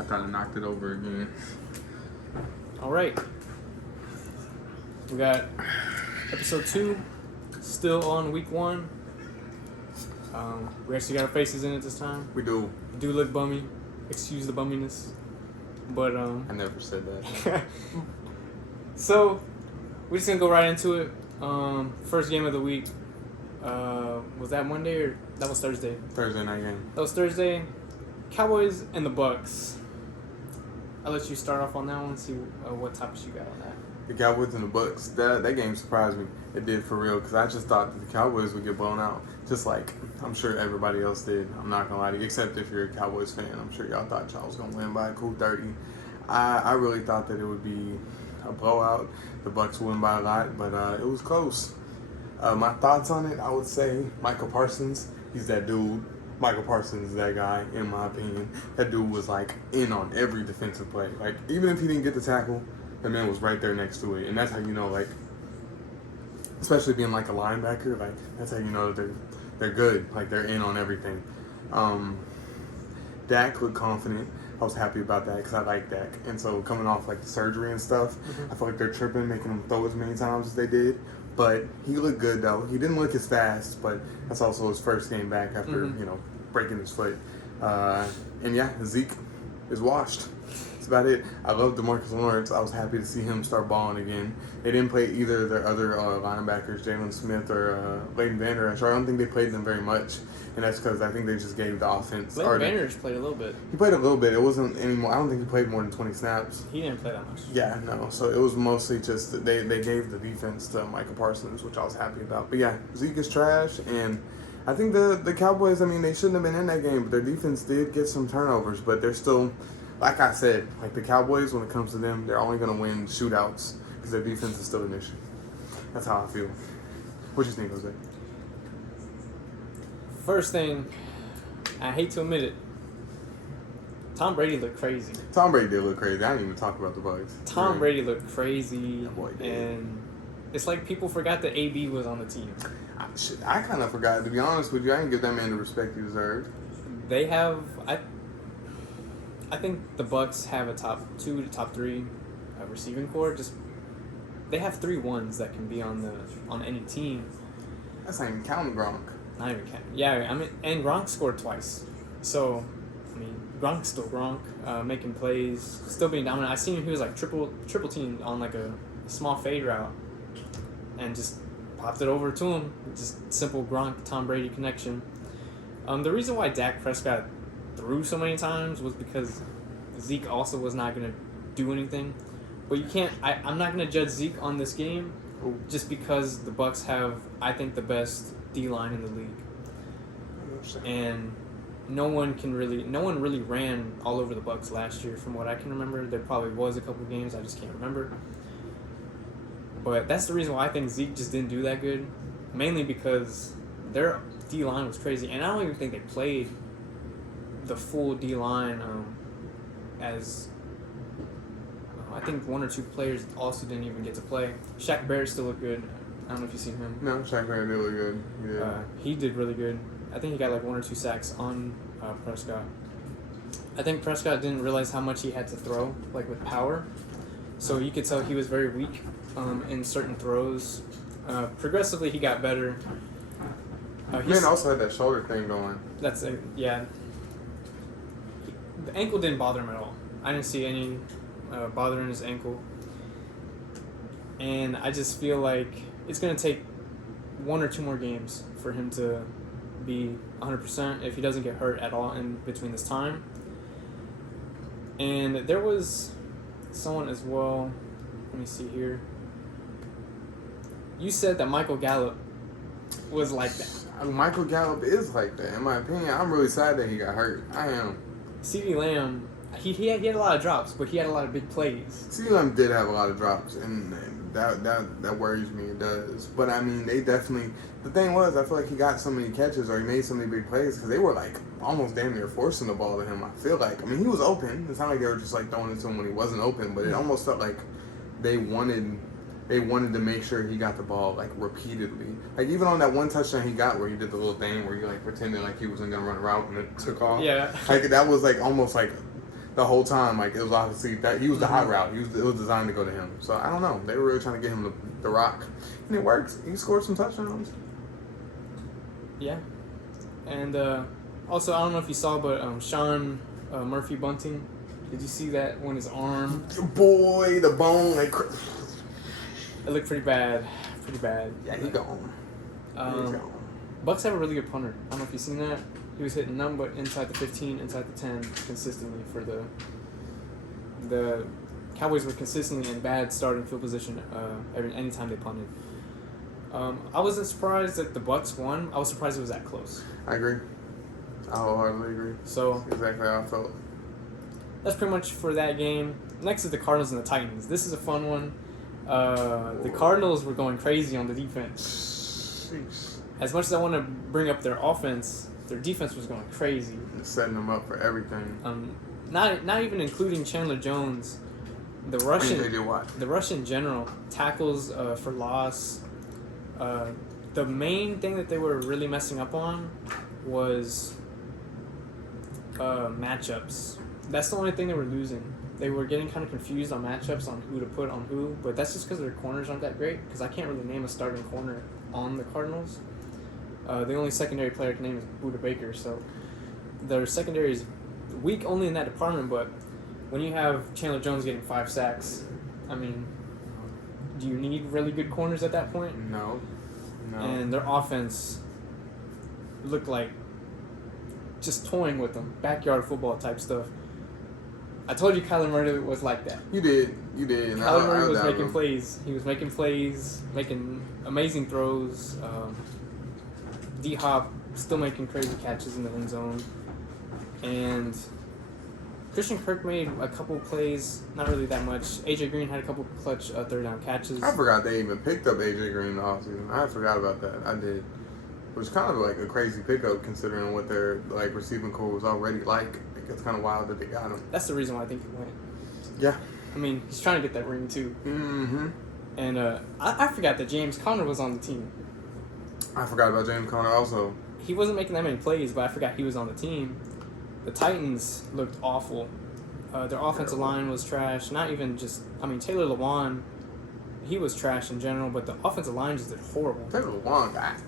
I thought I knocked it over again. All right. We got episode 2 still on week 1. We actually got our faces in it this time. We do. Do look bummy. Excuse the bumminess. But I never said that. So we're just gonna go right into it. First game of the week. Was that Monday or that was Thursday? Thursday night game. That was Thursday. Cowboys and the Bucks. I'll let you start off on that one. See what topics you got on that. The Cowboys and the Bucks. That game surprised me. It did for real because I just thought that the Cowboys would get blown out, just like I'm sure everybody else did. I'm not gonna lie to you, except if you're a Cowboys fan. I'm sure y'all thought y'all was gonna win by a cool 30. I really thought that it would be a blowout. The Bucks win by a lot, but it was close. My thoughts on it, I would say Michael Parsons. He's that dude. Michael Parsons is that guy, in my opinion. That dude was like in on every defensive play. Like even if he didn't get the tackle, the man was right there next to it, and that's how you know, like, especially being like a linebacker, like that's how you know that they're good. Like they're in on everything. Dak looked confident. I was happy about that because I like Dak. And so coming off like the surgery and stuff, I feel like they're tripping, making him throw as many times as they did. But he looked good though. He didn't look as fast, but that's also his first game back after breaking his foot. And yeah, Zeke is washed. That's about it. I love DeMarcus Lawrence. I was happy to see him start balling again. They didn't play either of their other linebackers, Jalen Smith or Leighton Vander Esch. I don't think they played them very much, and that's because I think they just gave the offense. Leighton Vander Esch played a little bit. He played a little bit. It wasn't anymore. I don't think he played more than 20 snaps. He didn't play that much. Yeah, no. So it was mostly just that they gave the defense to Michael Parsons, which I was happy about. But yeah, Zeke is trash, and I think the Cowboys, I mean, they shouldn't have been in that game, but their defense did get some turnovers, but they're still, like I said, like the Cowboys, when it comes to them, they're only going to win shootouts because their defense is still an issue. That's how I feel. What do you think, Jose? First thing, I hate to admit it, Tom Brady looked crazy. Tom Brady did look crazy. I didn't even talk about the Bucs. Tom Brady looked crazy, That boy did. and it's like people forgot that AB was on the team. I kind of forgot, to be honest with you. I didn't give that man the respect he deserved. They have, I think the Bucs have a top 2 to top 3 receiving core. Just they have 3 ones that can be on any team. That's not even counting Gronk. Not even counting. Yeah, I mean, and Gronk scored twice. So, I mean, Gronk's still Gronk, making plays, still being dominant. I seen him, he was like triple teamed on like a small fade route, and just popped it over to him. Just simple Gronk Tom Brady connection. The reason why Dak Prescott threw so many times was because Zeke also was not going to do anything. But you can't. I'm not going to judge Zeke on this game just because the Bucs have, I think, the best D-line in the league, and no one really ran all over the Bucs last year, from what I can remember. There probably was a couple games, I just can't remember. But that's the reason why I think Zeke just didn't do that good, mainly because their D-line was crazy, and I don't even think they played the full D-line as I think 1 or 2 players also didn't even get to play. Shaq Barrett still looked good. I don't know if you've seen him. No, Shaq Barrett did look good. Yeah. He did really good. I think he got like 1 or 2 sacks on Prescott. I think Prescott didn't realize how much he had to throw, like with power. So you could tell he was very weak in certain throws. Progressively, he got better. Man also had that shoulder thing going. That's yeah. The ankle didn't bother him at all. I didn't see any bothering his ankle. And I just feel like it's going to take 1 or 2 more games for him to be 100% if he doesn't get hurt at all in between this time. And there was someone as well. Let me see here. You said that Michael Gallup was like that. Michael Gallup is like that, in my opinion. I'm really sad that he got hurt. I am. CeeDee Lamb, he had a lot of drops, but he had a lot of big plays. CeeDee Lamb did have a lot of drops, and that worries me. It does. But I mean, they definitely. The thing was, I feel like he got so many catches or he made so many big plays because they were like almost damn near forcing the ball to him. I feel like. I mean, he was open. It's not like they were just like throwing it to him when he wasn't open, but it almost felt like they wanted to make sure he got the ball like repeatedly. Like even on that one touchdown he got where he did the little thing where he like pretended like he wasn't gonna run a route and it took off. Yeah. Like that was like almost like the whole time. Like, it was obviously that he was the hot route. It was designed to go to him. So, I don't know. They were really trying to get him the rock. And it worked. He scored some touchdowns. Yeah. And also, I don't know if you saw, but Sean Murphy Bunting, did you see that when his arm... Boy, the bone. Like, it looked pretty bad. Pretty bad. Yeah, he's gone. He's gone. Bucks have a really good punter. I don't know if you've seen that. He was hitting none but inside the 15, inside the 10 consistently for the Cowboys were consistently in bad starting field position anytime they punted. I wasn't surprised that the Bucks won. I was surprised it was that close. I agree. I wholeheartedly agree. So that's exactly how I felt. That's pretty much for that game. Next is the Cardinals and the Titans. This is a fun one. The Cardinals were going crazy on the defense. Sheesh. As much as I want to bring up their offense, their defense was going crazy. Setting them up for everything. Not even including Chandler Jones. The Russian general tackles for loss. The main thing that they were really messing up on was matchups. That's the only thing they were losing. They were getting kind of confused on matchups on who to put on who, but that's just because their corners aren't that great. Because I can't really name a starting corner on the Cardinals. The only secondary player I can name is Buda Baker, so their secondary is weak only in that department. But when you have Chandler Jones getting 5 sacks, I mean, do you need really good corners at that point? No. And their offense looked like just toying with them, backyard football type stuff. I told you Kyler Murray was like that. You did. Kyler Murray was making plays. He was making plays, making amazing throws. D-Hop still making crazy catches in the end zone. And Christian Kirk made a couple plays, not really that much. AJ Green had a couple clutch third down catches. I forgot they even picked up AJ Green in the offseason. I forgot about that. I did. It was kind of like a crazy pickup considering what their receiving core was already like. It's kind of wild that they got him. That's the reason why I think he went. Yeah. I mean, he's trying to get that ring too. Mm-hmm. And I forgot that James Conner was on the team. I forgot about James Conner also. He wasn't making that many plays, but I forgot he was on the team. The Titans looked awful. Their offensive line was trash. Not even just... I mean, Taylor Lewan, he was trash in general, but the offensive line just did horrible. Taylor Lewan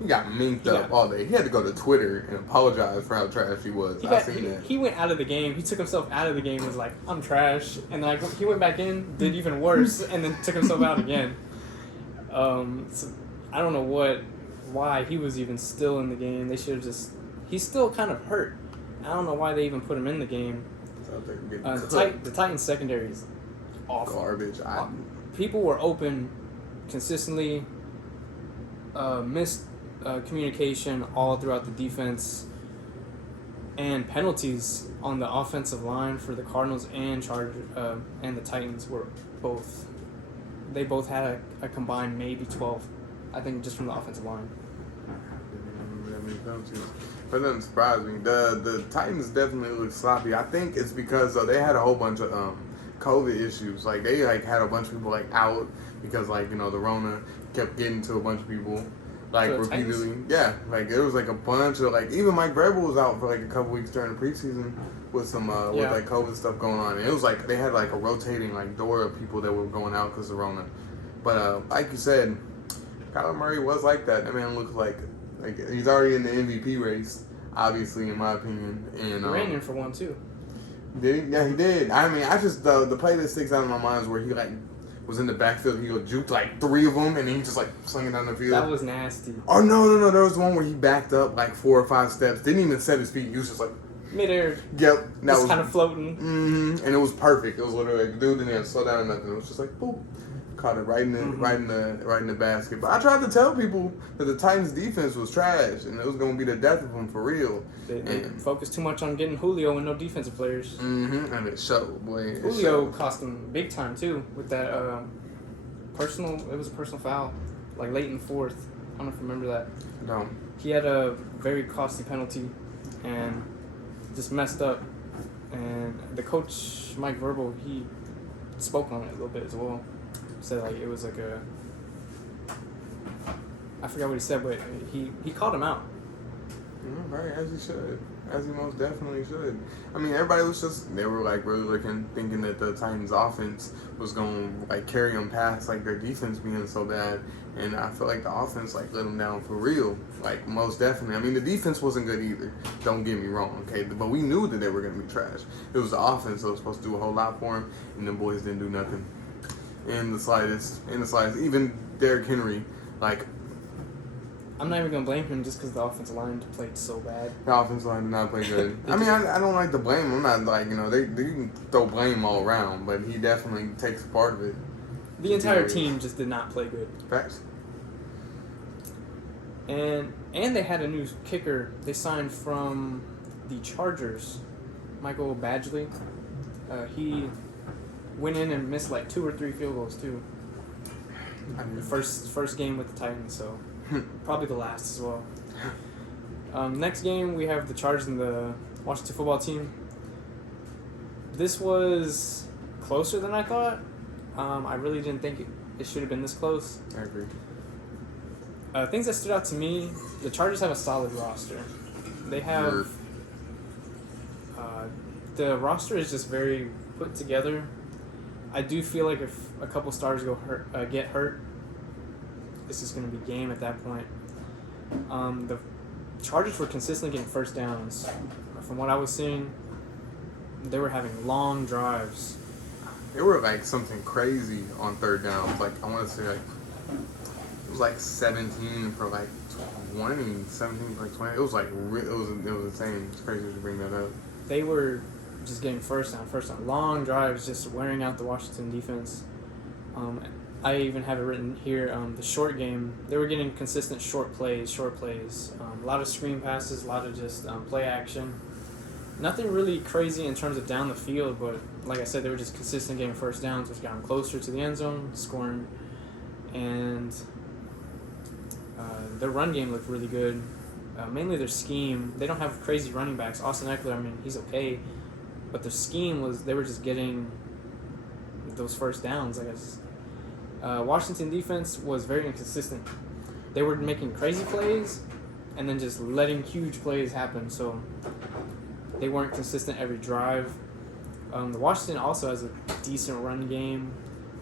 he got minked up all day. He had to go to Twitter and apologize for how trash he was. I seen that. He went out of the game. He took himself out of the game and was like, I'm trash. And he went back in, did even worse, and then took himself out again. So I don't know why he was even still in the game. They should have just... He's still kind of hurt. I don't know why they even put him in the game. The Titans secondary is awful. Garbage. People were open consistently. Missed communication all throughout the defense. And penalties on the offensive line for the Cardinals and and the Titans were both... They both had a combined maybe 12. I think just from the offensive line. But it doesn't surprise me. The Titans definitely look sloppy. I think it's because they had a whole bunch of COVID issues. Like they had a bunch of people out because the Rona kept getting to a bunch of people repeatedly. Yeah, it was a bunch of even Mike Vrabel was out for a couple weeks during the preseason with some with COVID stuff going on. And it was they had a rotating door of people that were going out because of Rona. But like you said, Kyler Murray was like that. That man looks like he's already in the MVP race, obviously, in my opinion. And he ran in for one too. Did he? Yeah, he did. I mean, I just the play that sticks out in my mind is where he was in the backfield. He juked 3 of them, and then he just slinging down the field. That was nasty. Oh no! There was one where he backed up 4 or 5 steps. Didn't even set his feet. He was just midair. Yep. That was kind of floating. Mm-hmm. And it was perfect. It was literally dude didn't even slow down or nothing. It was just boop. Caught it right in the basket. But I tried to tell people that the Titans defense was trash and it was gonna be the death of them for real. They focused too much on getting Julio and no defensive players. Mm-hmm. And it showed, boy. Julio cost them big time too with that personal. It was a personal foul, late in the 4th. I don't know if you remember that. No. He had a very costly penalty and just messed up. And the coach Mike Vrabel, he spoke on it a little bit as well. Said it was I forgot what he said, but he called him out. Right, as he should. As he most definitely should. I mean, everybody was just, they were like really thinking that the Titans offense was going to like carry them past like their defense being so bad. And I feel like the offense like let them down for real. Like most definitely. I mean, the defense wasn't good either. Don't get me wrong, okay? But we knew that they were going to be trash. It was the offense that was supposed to do a whole lot for them, and them boys didn't do nothing. In the slightest. Even Derrick Henry, like, I'm not even going to blame him just because the offensive line played so bad. the offensive line did not play good. I mean, I don't like to blame him. I'm not like, you know, they can throw blame all around, but he definitely takes a part of it. The entire team just did not play good. Facts. And they had a new kicker. They signed from the Chargers, Michael Badgley. He went in and missed like 2 or 3 field goals too. First game with the Titans, so probably the last as well. Next game we have the Chargers and the Washington football team. This was closer than I thought. I really didn't think it should have been this close. I agree. Things that stood out to me: the Chargers have a solid roster. They have the roster is just very put together. I do feel like if a couple stars get hurt, it's just going to be game at that point. The Chargers were consistently getting first downs. From what I was seeing, they were having long drives. They were like something crazy on third down. Like, I want to say like it was like 17 for like 20, 17 for like 20. It was like it was insane. It's crazy to bring that up. They were just getting first down, long drives, just wearing out the Washington defense. I even have it written here. The short game, they were getting consistent short plays. A lot of screen passes, a lot of just play action. Nothing really crazy in terms of down the field, but like I said, they were just consistent getting first downs, which got them closer to the end zone, scoring. And their run game looked really good. Mainly their scheme. They don't have crazy running backs. Austin Eckler, I mean, he's okay. But their scheme was they were just getting those first downs, I guess. Washington defense was very inconsistent. They were making crazy plays and then just letting huge plays happen. So they weren't consistent every drive. The Washington also has a decent run game.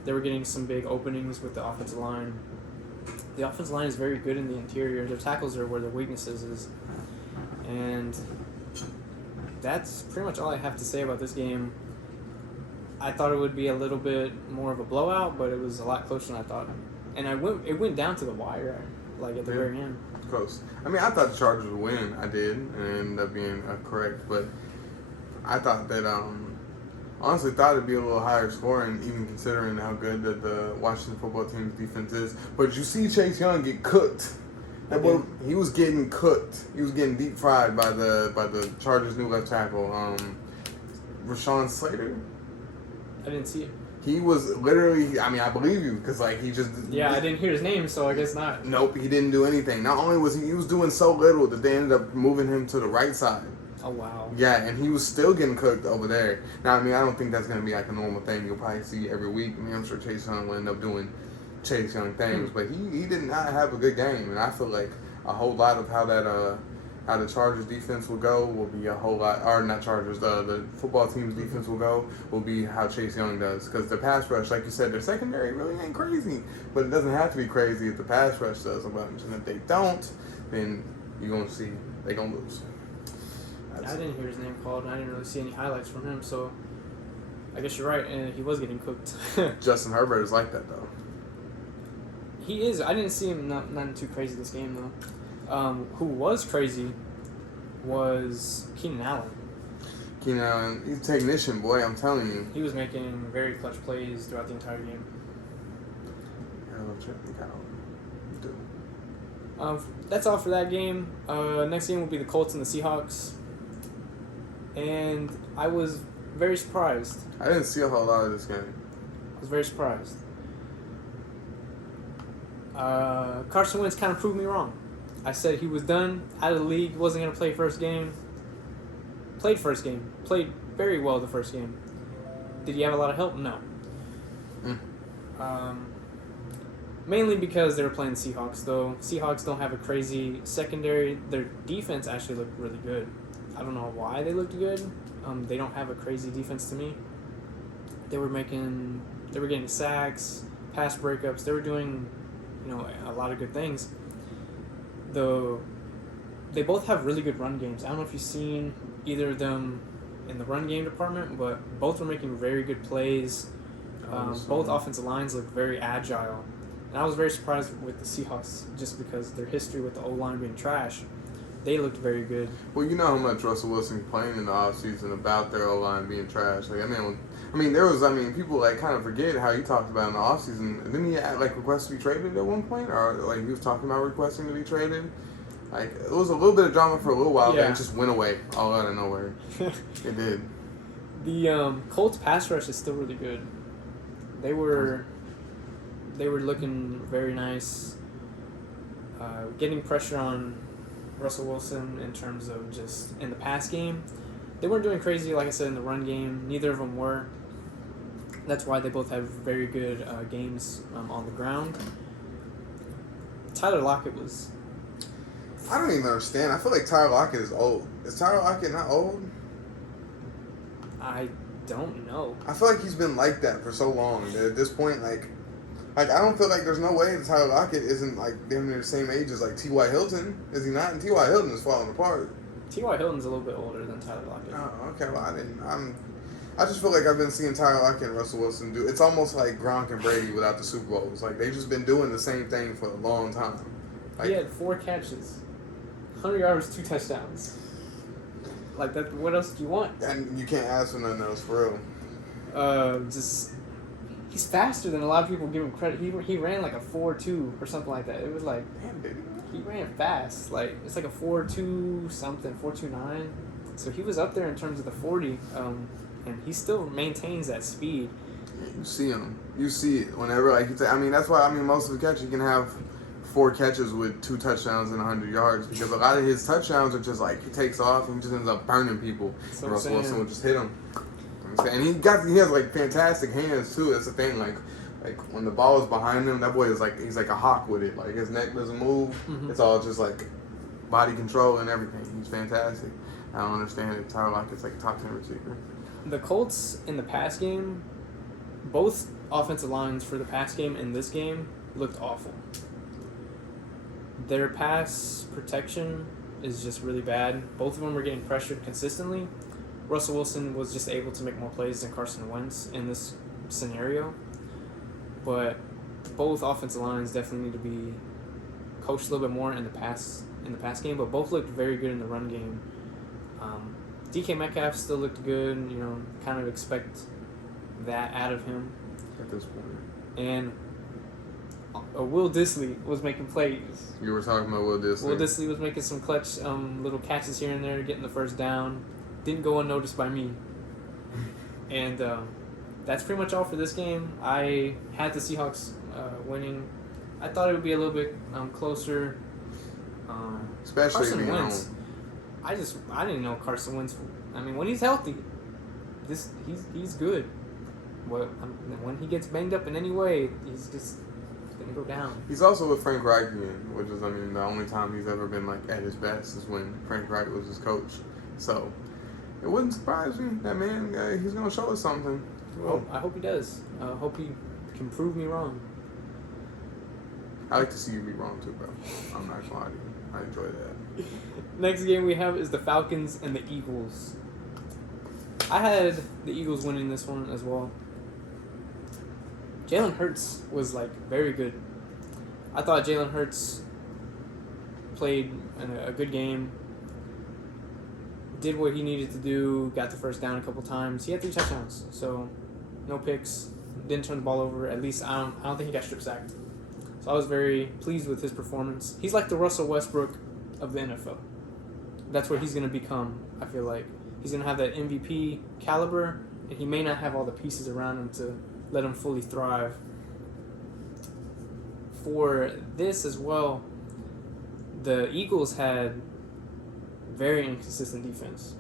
They were getting some big openings with the offensive line. The offensive line is very good in the interior. Their tackles are where their weaknesses is. And that's pretty much all I have to say about this game. I thought it would be a little bit more of a blowout, but it was a lot closer than I thought. And it went down to the wire, like at the very end. Close. I mean, I thought the Chargers would win. I did, and it ended up being correct. But I thought that, honestly, thought it'd be a little higher scoring, even considering how good that the Washington football team's defense is. But you see Chase Young get cooked. That boy, he was getting cooked. He was getting deep fried by the Chargers' new left tackle, Rashaan Slater. I didn't see it. He was literally, I mean, I believe you, because, like, he just... Yeah, I didn't hear his name, so I guess not. Nope, he didn't do anything. Not only was he was doing so little that they ended up moving him to the right side. Oh, wow. Yeah, and he was still getting cooked over there. Now, I mean, I don't think that's going to be, like, a normal thing you'll probably see every week. I mean, I'm sure Chase Young will end up doing Chase Young things, but he did not have a good game, and I feel like a whole lot of how the Chargers defense will go will be a whole lot, or not Chargers, the football team's defense will be how Chase Young does. Because the pass rush, like you said, their secondary really ain't crazy, but it doesn't have to be crazy if the pass rush does a bunch. And if they don't, then you're going to see they're going to lose. I didn't hear his name called, and I didn't really see any highlights from him, so I guess you're right, and he was getting cooked. Justin Herbert is like that, though. He is. I didn't see him nothing too crazy this game, though. Who was crazy was Keenan Allen. Keenan Allen, he's a technician, boy, I'm telling you. He was making very clutch plays throughout the entire game. That's all for that game. Next game will be the Colts and the Seahawks. And I was very surprised. I didn't see a whole lot of this game. I was very surprised. Carson Wentz kind of proved me wrong. I said he was done, out of the league, wasn't going to play first game. Played first game. Played very well the first game. Did he have a lot of help? No. Mainly because they were playing the Seahawks, though. Seahawks don't have a crazy secondary. Their defense actually looked really good. I don't know why they looked good. They don't have a crazy defense to me. They were getting sacks, pass breakups. They were doing, a lot of good things. Though they both have really good run games. I don't know if you've seen either of them in the run game department, but both were making very good plays. Both offensive lines look very agile. And I was very surprised with the Seahawks just because their history with the O-line being trash. They looked very good. Well, you know how much Russell Wilson complained in the offseason about their O-line being trash. Like, people kind of forget how he talked about in the offseason. Didn't he request to be traded at one point, or he was talking about requesting to be traded? Like, it was a little bit of drama for a little while, but it just went away all out of nowhere. It did. The Colts pass rush is still really good. They were looking very nice, getting pressure on Russell Wilson in terms of just in the pass game. They weren't doing crazy, like I said, in the run game. Neither of them were. That's why they both have very good games on the ground. Tyler Lockett was... I don't even understand. I feel like Tyler Lockett is old. Is Tyler Lockett not old? I don't know. I feel like he's been like that for so long that at this point, I don't feel like there's no way that Tyler Lockett isn't damn near the same age as T.Y. Hilton. Is he not? And T.Y. Hilton is falling apart. T.Y. Hilton's a little bit older than Tyler Lockett. Oh, okay. Well, I just feel like I've been seeing Tyler Lockett and Russell Wilson do. It's almost like Gronk and Brady without the Super Bowls. They've just been doing the same thing for a long time. He had 4 catches, 100 yards, 2 touchdowns. That. What else do you want? And you can't ask for nothing else, for real. He's faster than a lot of people give him credit. He ran a 4.2 or something like that. It was damn, dude. He ran fast. It's a 4.2 something, 4.29. So he was up there in terms of the 40, and he still maintains that speed. You see him. You see it whenever that's why most of the catches he can have 4 catches with 2 touchdowns and 100 yards, because a lot of his touchdowns are just he takes off and he just ends up burning people. And Russell Wilson would just hit him. And he has fantastic hands too. That's the thing. When the ball is behind him, that boy is he's like a hawk with it. His neck doesn't move. Mm-hmm. It's all just body control and everything. He's fantastic. I don't understand it. Tyler Lockett's a top 10 receiver. The Colts in the pass game, both offensive lines for the pass game in this game looked awful. Their pass protection is just really bad. Both of them were getting pressured consistently. Russell Wilson was just able to make more plays than Carson Wentz in this scenario. But both offensive lines definitely need to be coached a little bit more in the pass game, but both looked very good in the run game. DK Metcalf still looked good, kind of expect that out of him. At this point. And Will Dissly was making plays. You were talking about Will Dissly. Will Dissly was making some clutch little catches here and there, getting the first down. Didn't go unnoticed by me. And that's pretty much all for this game. I had the Seahawks winning. I thought it would be a little bit closer. Especially Carson Wentz. I didn't know Carson Wentz. When he's healthy, he's good. But when he gets banged up in any way, he's just gonna go down. He's also with Frank Reich again, which is the only time he's ever been at his best is when Frank Reich was his coach. So it wouldn't surprise me that he's gonna show us something. Well, I hope he does. I hope he can prove me wrong. I like to see you be wrong too, bro. I'm not gonna lie to you. I enjoy that. Next game we have is the Falcons and the Eagles. I had the Eagles winning this one as well. Jalen Hurts was very good. I thought Jalen Hurts played a good game. Did what he needed to do. Got the first down a couple times. He had 3 touchdowns, so no picks. Didn't turn the ball over. At least I don't think he got strip sacked. So I was very pleased with his performance. He's like the Russell Westbrook of the NFL. That's what he's going to become, I feel like. He's going to have that MVP caliber, and he may not have all the pieces around him to let him fully thrive. For this as well, the Eagles had very inconsistent defense.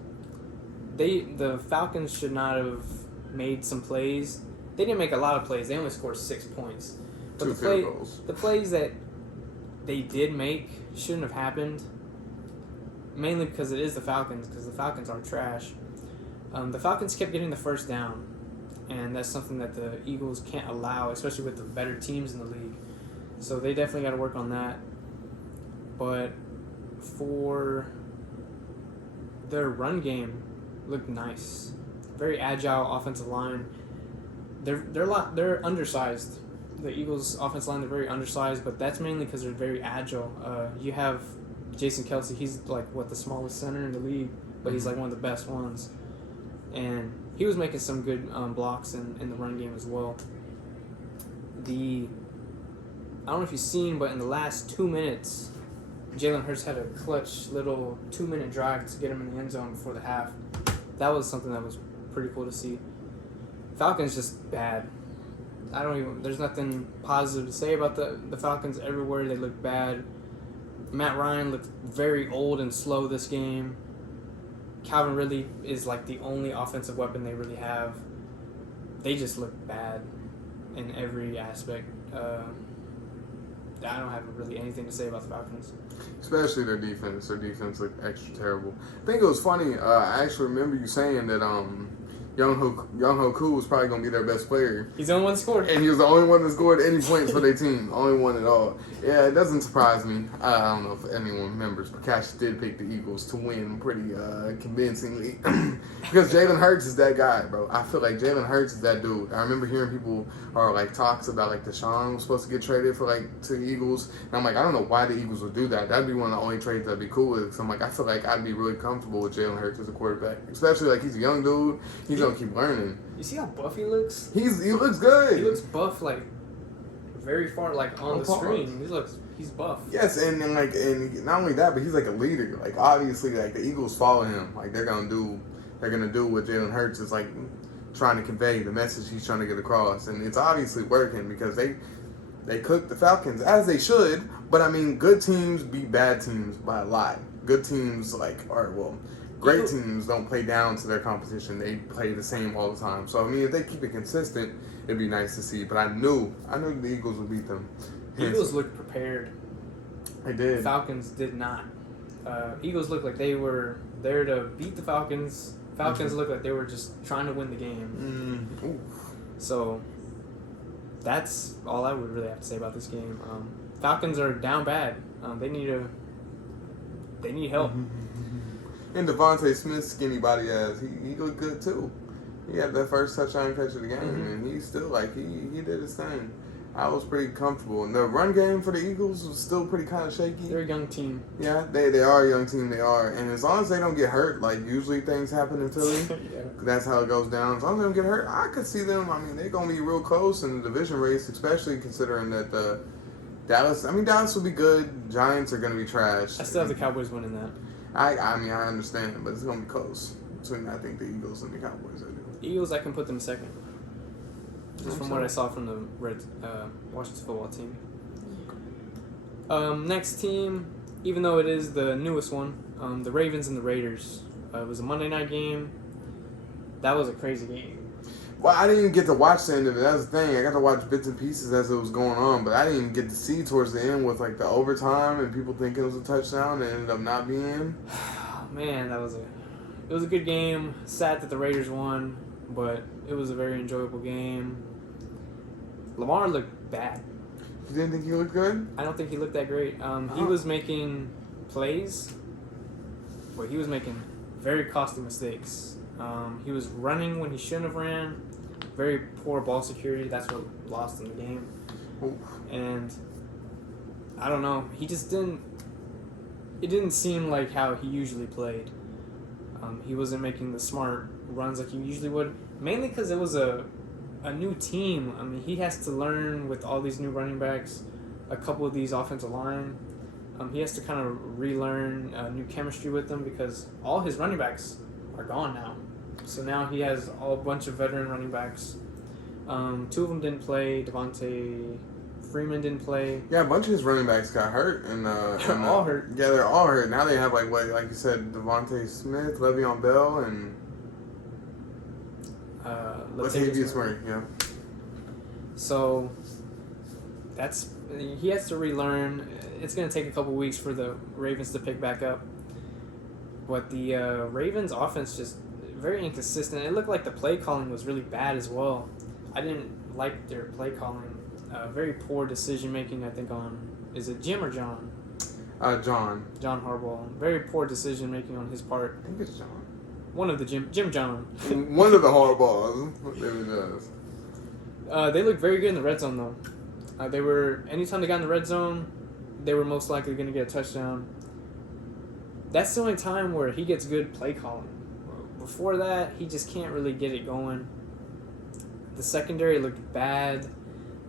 The Falcons should not have made some plays. They didn't make a lot of plays. They only scored 6 points. But 2 field goals. The plays that they did make shouldn't have happened. mainly because it is the Falcons, because the Falcons are trash. The Falcons kept getting the first down, and that's something that the Eagles can't allow, especially with the better teams in the league. So they definitely got to work on that. But for their run game, looked nice. Very agile offensive line. They're undersized. The Eagles' offensive line, they're very undersized, but that's mainly because they're very agile. You have Jason Kelsey. He's like the smallest center in the league, but he's like one of the best ones. And he was making some good blocks in the run game as well. I don't know if you've seen, but in the last 2 minutes, Jalen Hurts had a clutch little 2-minute drive to get him in the end zone before the half. That was something that was pretty cool to see. Falcons just bad. There's nothing positive to say about the Falcons. Everywhere they look bad. Matt Ryan looked very old and slow this game. Calvin Ridley is like the only offensive weapon they really have. They just look bad in every aspect. I don't have really anything to say about the Falcons. Especially their defense. Their defense looked extra terrible. I think it was funny. I actually remember you saying that Young Ho Koo was probably going to be their best player. He's the only one that scored. And he was the only one that scored any points for their team. Only one at all. Yeah, it doesn't surprise me. I don't know if anyone remembers, but Cash did pick the Eagles to win pretty convincingly. Because Jalen Hurts is that guy, bro. I feel like Jalen Hurts is that dude. I remember hearing people talks about Deshaun was supposed to get traded for to the Eagles. And I'm like, I don't know why the Eagles would do that. That'd be one of the only trades that'd be cool with. So I'm like, I feel like I'd be really comfortable with Jalen Hurts as a quarterback. Especially he's a young dude. He's gonna keep learning. You see how buff he looks? He looks good. He looks buff very far on the screen. He's buff. Yes, and not only that, but he's like a leader. Obviously the Eagles follow him. They're gonna do what Jalen Hurts is trying to convey, the message he's trying to get across, and it's obviously working because they cook the Falcons as they should. But I mean, good teams beat bad teams by a lot. Good teams great teams don't play down to their competition. They play the same all the time. So I mean, if they keep it consistent, it'd be nice to see. But I knew the Eagles would beat them. Eagles looked prepared. They did. Falcons did not. Eagles looked like they were there to beat the Falcons. Falcons looked like they were just trying to win the game. So that's all I would really have to say about this game. Falcons are down bad. They need help. And Devontae Smith's skinny body ass, he looked good too. He had that first touchdown catch of the game, and he still he did his thing. I was pretty comfortable. And the run game for the Eagles was still pretty kind of shaky. They're a young team. Yeah, they are a young team. They are. And as long as they don't get hurt, usually things happen in Philly. Yeah. That's how it goes down. As long as they don't get hurt, I could see them. I mean, they're going to be real close in the division race, especially considering that Dallas will be good. Giants are going to be trash. I still have the Cowboys winning that. I mean, I understand, but it's going to be close between, I think, the Eagles and the Cowboys. Eagles, I can put them second. Just from what I saw from the Washington football team. Next team, even though it is the newest one, the Ravens and the Raiders. It was a Monday night game. That was a crazy game. Well, I didn't even get to watch the end of it. That's the thing. I got to watch bits and pieces as it was going on, but I didn't even get to see towards the end with the overtime and people thinking it was a touchdown and it ended up not being. Man, it was a good game. Sad that the Raiders won, but it was a very enjoyable game. Lamar looked bad. You didn't think he looked good? I don't think he looked that great. He was making plays, but he was making very costly mistakes. He was running when he shouldn't have ran. Very poor ball security. That's what lost him the game. Oof. And I don't know. He just didn't. It didn't seem like how he usually played. He wasn't making the smart runs like he usually would. Mainly because it was a new team. I mean, he has to learn with all these new running backs, a couple of these offensive line. He has to kind of relearn new chemistry with them because all his running backs are gone now. So now he has a bunch of veteran running backs. Two of them didn't play. Devontae Freeman didn't play. Yeah, a bunch of his running backs got hurt. They're all hurt. Yeah, they're all hurt. Now they have, like you said, Devontae Smith, Le'Veon Bell, and Latavius Murray. Yeah. So he has to relearn. It's going to take a couple weeks for the Ravens to pick back up. But the Ravens offense just very inconsistent. It looked like the play calling was really bad as well. I didn't like their play calling. Very poor decision making, I think, on, is it Jim or John? John. John Harbaugh. Very poor decision making on his part. I think it's John. One of the Jim John. One of the Harbaughs. Whatever it does. They looked very good in the red zone, though. They were, anytime they got in the red zone, they were most likely going to get a touchdown. That's the only time where he gets good play calling. Before that, he just can't really get it going. The secondary looked bad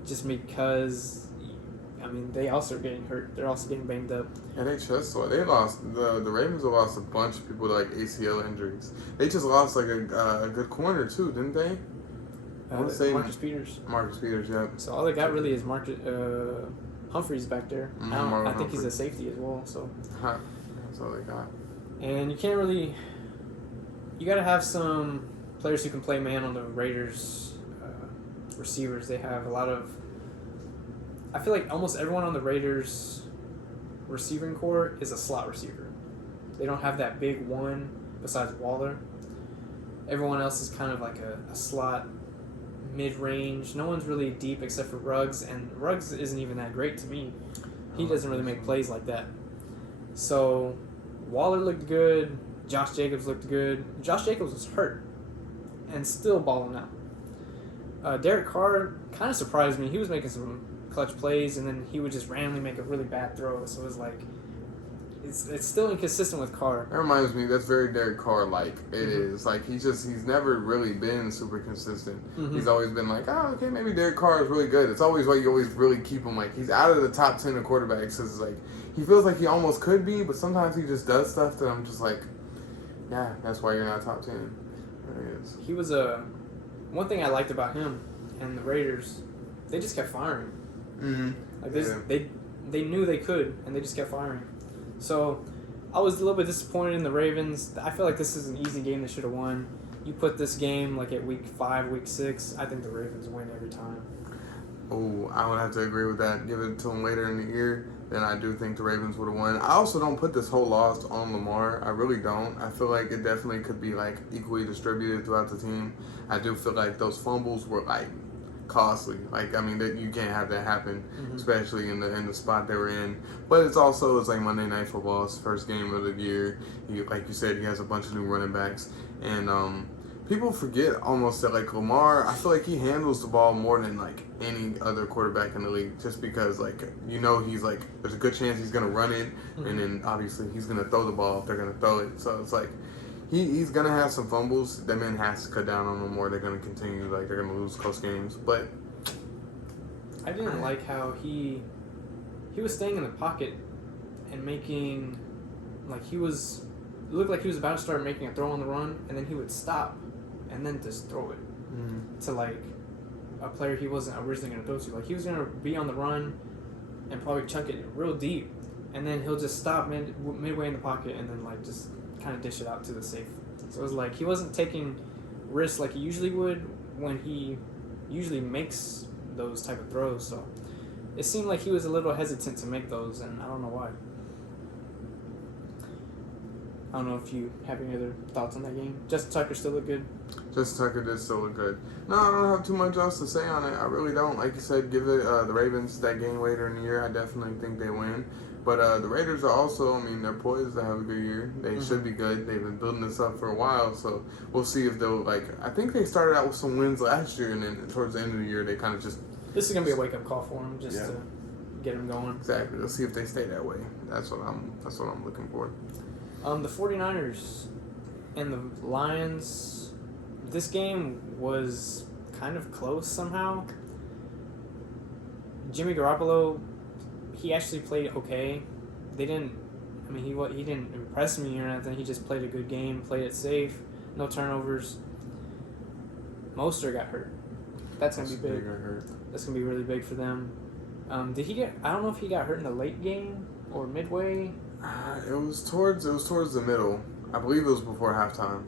just because, I mean, they also are getting hurt. They're also getting banged up. Yeah, they just lost. They lost. The Ravens have lost a bunch of people to like ACL injuries. They just lost like a good corner too, didn't they? I want to say Marcus Peters. Marcus Peters, yeah. So all they got really is Humphreys back there. I think he's a Humphrey. safety as well. So That's all they got. and you can't really. You got to have some players who can play man on the Raiders receivers. They have a lot of. I feel like almost everyone on the Raiders receiving core is a slot receiver. They don't have that big one besides Waller. Everyone else is kind of like a slot mid-range. No one's really deep except for Ruggs, and Ruggs isn't even that great to me. He doesn't really make plays like that. So Waller looked good. Josh Jacobs looked good. Josh Jacobs was hurt and still balling out. Derek Carr kind of surprised me. He was making some clutch plays, and then he would just randomly make a really bad throw. So it was like, it's still inconsistent with Carr. That reminds me, that's very Derek Carr-like. It is. Like, he's never really been super consistent. He's always been like, oh, okay, maybe Derek Carr is really good. It's always why you always really keep him, like, he's out of the top 10 of quarterbacks. So it's like, he feels like he almost could be, but sometimes he just does stuff that I'm just like, yeah, that's why you're not top 10. There it is. He was one thing I liked about him and the Raiders, they just kept firing. Like they knew they could, and they just kept firing. So I was a little bit disappointed in the Ravens. I feel like this is an easy game they should have won. You put this game like at week 5, week 6, I think the Ravens win every time. Oh, I would have to agree with that. Give it to them later in the year, then I do think the Ravens would have won. I also don't put this whole loss on Lamar. I really don't. I feel like it definitely could be like equally distributed throughout the team. I do feel like those fumbles were like costly. Like, I mean, that you can't have that happen, especially in the spot they were in. But it's like Monday Night Football. It's the first game of the year. Like you said, he has a bunch of new running backs, and people forget almost that like Lamar. I feel like he handles the ball more than like any other quarterback in the league, just because like he's like there's a good chance he's gonna run it, and then obviously he's gonna throw the ball if they're gonna throw it. So it's like. He's going to have some fumbles. That man has to cut down on them or they're going to continue. Like, they're going to lose close games. But I didn't like how he was staying in the pocket and making, like, it looked like he was about to start making a throw on the run, and then he would stop and then just throw it to, like, a player he wasn't originally going to throw to. Like, he was going to be on the run and probably chunk it real deep, and then he'll just stop midway in the pocket and then, like, just kind of dish it out to the safe. So it was like he wasn't taking risks like he usually would when he usually makes those type of throws. So it seemed like he was a little hesitant to make those, and I don't know why. I don't know if you have any other thoughts on that game. Justin Tucker still look good. Justin Tucker did still look good. No, I don't have too much else to say on it. I really don't. Like you said, give it the Ravens that game later in the year. I definitely think they win. But the Raiders are also, I mean, they're poised to have a good year. They should be good. They've been building this up for a while, so we'll see if they'll, like, I think they started out with some wins last year, and then towards the end of the year, they kind of just... This is going to be a wake-up call for them, just to get them going. Exactly. Let's see if they stay that way. That's what I'm looking for. The 49ers and the Lions, this game was kind of close somehow. Jimmy Garoppolo... He actually played okay. He didn't impress me or anything. He just played a good game, played it safe, no turnovers. Mostert got hurt. That's gonna be big. That's gonna be really big for them. Did he get? I don't know if he got hurt in the late game or midway. It was towards the middle. I believe it was before halftime.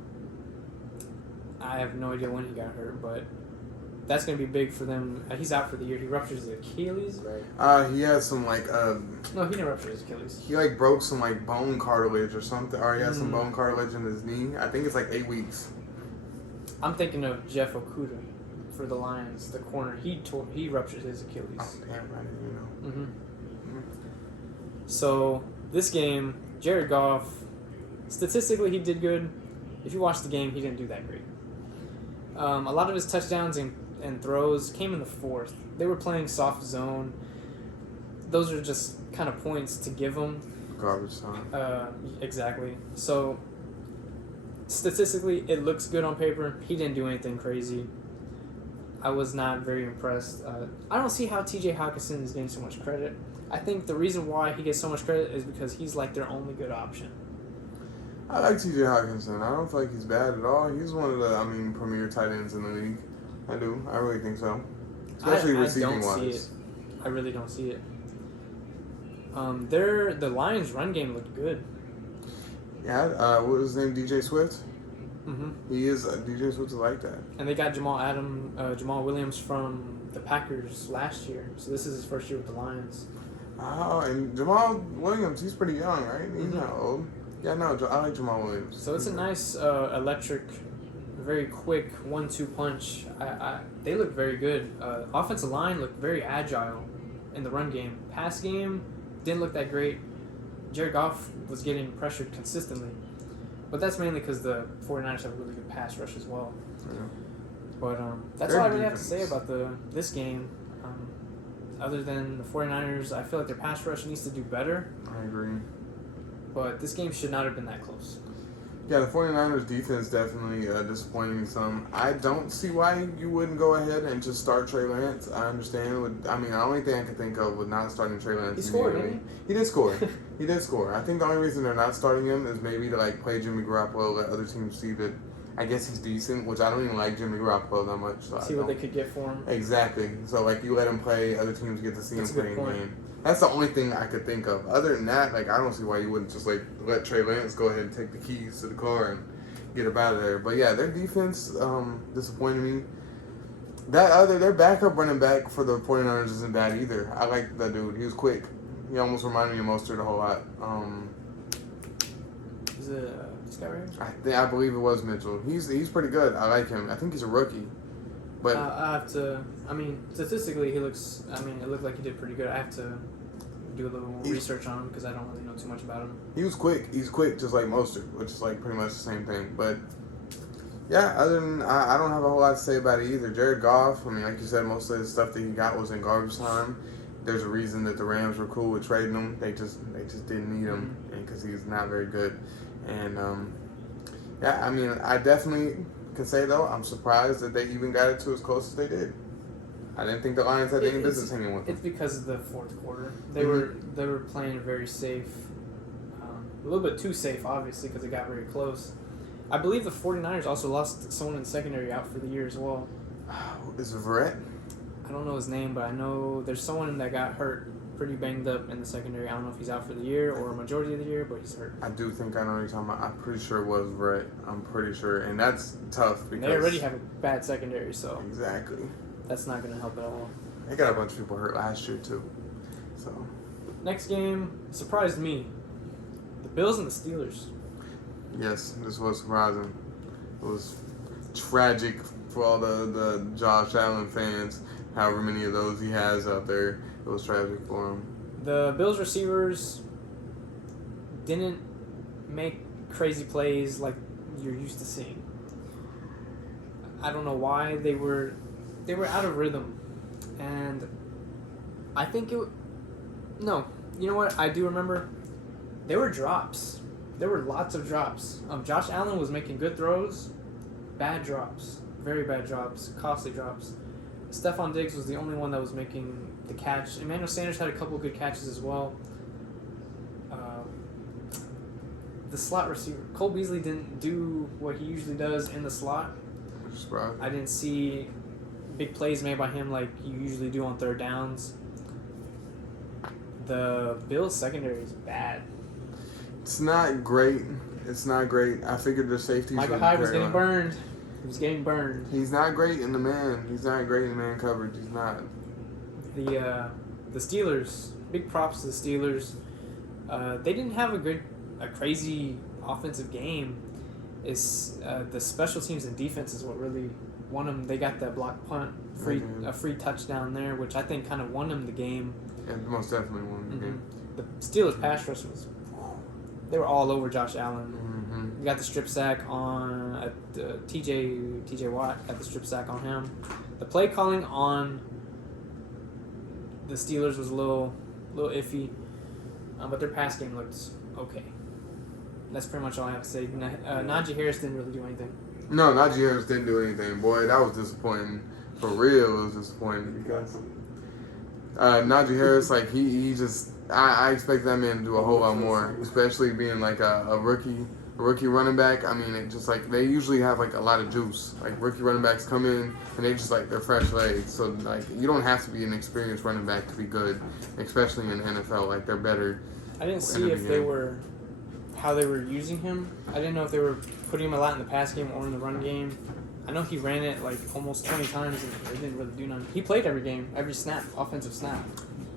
I have no idea when he got hurt, but that's going to be big for them. He's out for the year. He ruptures his Achilles, right? He had some No, he didn't rupture his Achilles. he like broke some like bone cartilage or something, or he had some bone cartilage in his knee. I think it's like 8 weeks. I'm thinking of Jeff Okuda for the Lions, the corner. He ruptured his Achilles. Oh damn, I didn't even know. Mm-hmm. So this game, Jared Goff, statistically he did good. If you watch the game, he didn't do that great. A lot of his touchdowns and throws came in the fourth. They were playing soft zone. Those are just kind of points to give him. Garbage time. Exactly. So statistically, it looks good on paper. He didn't do anything crazy. I was not very impressed. I don't see how T.J. Hawkinson is getting so much credit. I think the reason why he gets so much credit is because he's like their only good option. I like T.J. Hawkinson. I don't feel like he's bad at all. He's one of the, premier tight ends in the league. I do. I really think so. Especially receiving wise. I don't see it. I really don't see it. The Lions' run game looked good. Yeah. What was his name? DJ Swift. Mm-hmm. He is DJ Swift is like that. And they got Jamal Williams from the Packers last year. So this is his first year with the Lions. Oh, and Jamal Williams, he's pretty young, right? He's not old. Yeah, no, I like Jamal Williams. So it's a nice electric, very quick 1-2 punch. They look very good. Offensive line looked very agile in the run game. Pass game didn't look that great. Jared Goff was getting pressured consistently. But that's mainly because the 49ers have a really good pass rush as well. Yeah. But that's all I really have to say about this game. Other than the 49ers, I feel like their pass rush needs to do better. I agree. But this game should not have been that close. Yeah, the 49ers defense definitely disappointing some. I don't see why you wouldn't go ahead and just start Trey Lance. I understand. The only thing I could think of with not starting Trey Lance. He scored, didn't he? He did score. He did score. I think the only reason they're not starting him is maybe to play Jimmy Garoppolo, let other teams see that I guess he's decent, which I don't even like Jimmy Garoppolo that much. So see what they could get for him. Exactly. So you let him play, other teams get to see him play in game. That's the only thing I could think of. Other than that, I don't see why you wouldn't just let Trey Lance go ahead and take the keys to the car and get up out of there. But yeah, their defense disappointed me. Their backup running back for the 49ers isn't bad either. I like that dude. He was quick. He almost reminded me of Mostert a whole lot. Is it this guy right here? I believe it was Mitchell. He's pretty good. I like him. I think he's a rookie. But I have to. Statistically, he looks. It looked like he did pretty good. I have to do a little research on him because I don't really know too much about him. He was quick. He's quick, just like Mostert, which is pretty much the same thing. But yeah, other than I don't have a whole lot to say about it either. Jared Goff. Like you said, most of the stuff that he got was in garbage time. There's a reason that the Rams were cool with trading him. They just didn't need him, and because he's not very good. And I definitely can say though, I'm surprised that they even got it to as close as they did. I didn't think the Lions had any business hanging with them. It's because of the fourth quarter. They were playing very safe, a little bit too safe, obviously, because it got very close. I believe the 49ers also lost someone in the secondary out for the year as well. Is it Verrett? I don't know his name, but I know there's someone that got hurt, pretty banged up in the secondary. I don't know if he's out for the year or a majority of the year, but he's hurt. I do think I know what you're talking about. I'm pretty sure it was Verrett. I'm pretty sure. And that's tough because they already have a bad secondary, so. Exactly. That's not going to help at all. They got a bunch of people hurt last year, too. So. Next game surprised me. The Bills and the Steelers. Yes, this was surprising. It was tragic for all the Josh Allen fans, however many of those he has out there. It was tragic for him. The Bills receivers didn't make crazy plays like you're used to seeing. I don't know why they were out of rhythm, and I think no, you know what? I do remember there were drops. There were lots of drops. Josh Allen was making good throws, bad drops, very bad drops, costly drops. Stephon Diggs was the only one that was making the catch. Emmanuel Sanders had a couple of good catches as well. The slot receiver, Cole Beasley didn't do what he usually does in the slot. I didn't see big plays made by him like you usually do on third downs. The Bills secondary is bad. It's not great. I figured their safeties. Michael Hyde was getting burned. He was getting burned. He's not great in the man. He's not great in man coverage. He's not. The Steelers, big props to the Steelers. They didn't have a crazy offensive game. It's the special teams and defense is what really won them. They got that block punt, a free touchdown there, which I think kind of won them the game. Yeah, most definitely won the game. The Steelers pass rush they were all over Josh Allen. Mm-hmm. We got the strip sack on TJ Watt got the strip sack on him. The play calling on the Steelers was a little iffy, but their pass game looked okay. That's pretty much all I have to say. Najee Harris didn't really do anything. No, Najee Harris didn't do anything. Boy, that was disappointing. For real, it was disappointing because Najee Harris, like he just, I expect that man to do a whole lot more, especially being like a rookie running back. I mean, it just like they usually have like a lot of juice. Like rookie running backs come in and they just like they're fresh legs. So like you don't have to be an experienced running back to be good, especially in the NFL. Like they're better. I didn't see if they were how they were using him. I didn't know if they were putting him a lot in the pass game or in the run game. I know he ran it like almost 20 times and they didn't really do none. He played every game, every snap, offensive snap.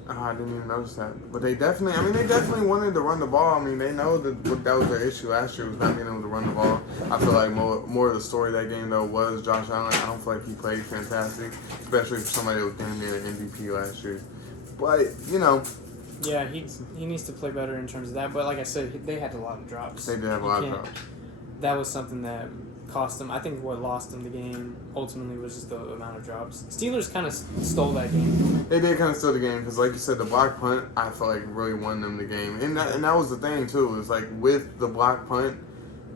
Oh, I didn't even notice that. But they definitely wanted to run the ball. I mean, they know that was their issue last year was not being able to run the ball. I feel like more of the story of that game, though, was Josh Allen. I don't feel like he played fantastic, especially for somebody that was damn near an MVP last year. But, you know. Yeah, he needs to play better in terms of that. But like I said, they had a lot of drops. They did have a lot of drops. That was something that cost them. I think what lost them the game ultimately was just the amount of drops. Steelers kind of stole that game. They did kind of steal the game because, like you said, the block punt, I feel like really won them the game. And that was the thing, too. It was like with the block punt,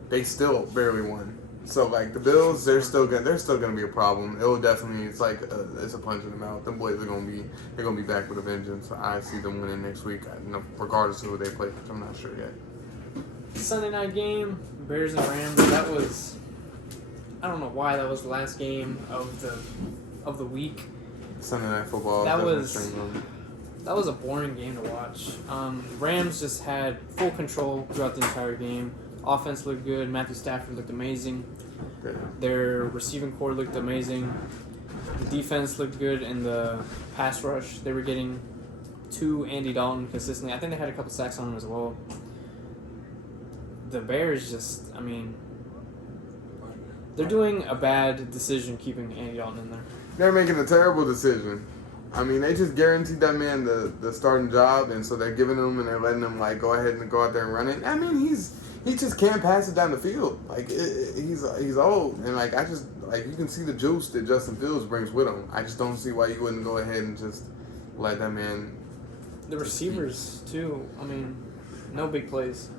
they still barely won. So, like, the Bills, they're still gonna be a problem. It will definitely, it's like, it's a punch in the mouth. The boys they're gonna be back with a vengeance. I see them winning next week, regardless of who they play, which I'm not sure yet. Sunday night game, Bears and Rams. That was, I don't know why that was the last game of the week. Sunday night football. That was a boring game to watch. Rams just had full control throughout the entire game. Offense looked good. Matthew Stafford looked amazing. Their receiving core looked amazing. The defense looked good, and the pass rush, they were getting to Andy Dalton consistently. I think they had a couple sacks on him as well. The Bears just, I mean, they're doing a bad decision keeping Andy Dalton in there. They're making a terrible decision. I mean, they just guaranteed that man the starting job, and so they're giving him and they're letting him like go ahead and go out there and run it. I mean, he just can't pass it down the field. Like he's old, and like I just like you can see the juice that Justin Fields brings with him. I just don't see why you wouldn't go ahead and just let that man. The receivers too. I mean, no big plays,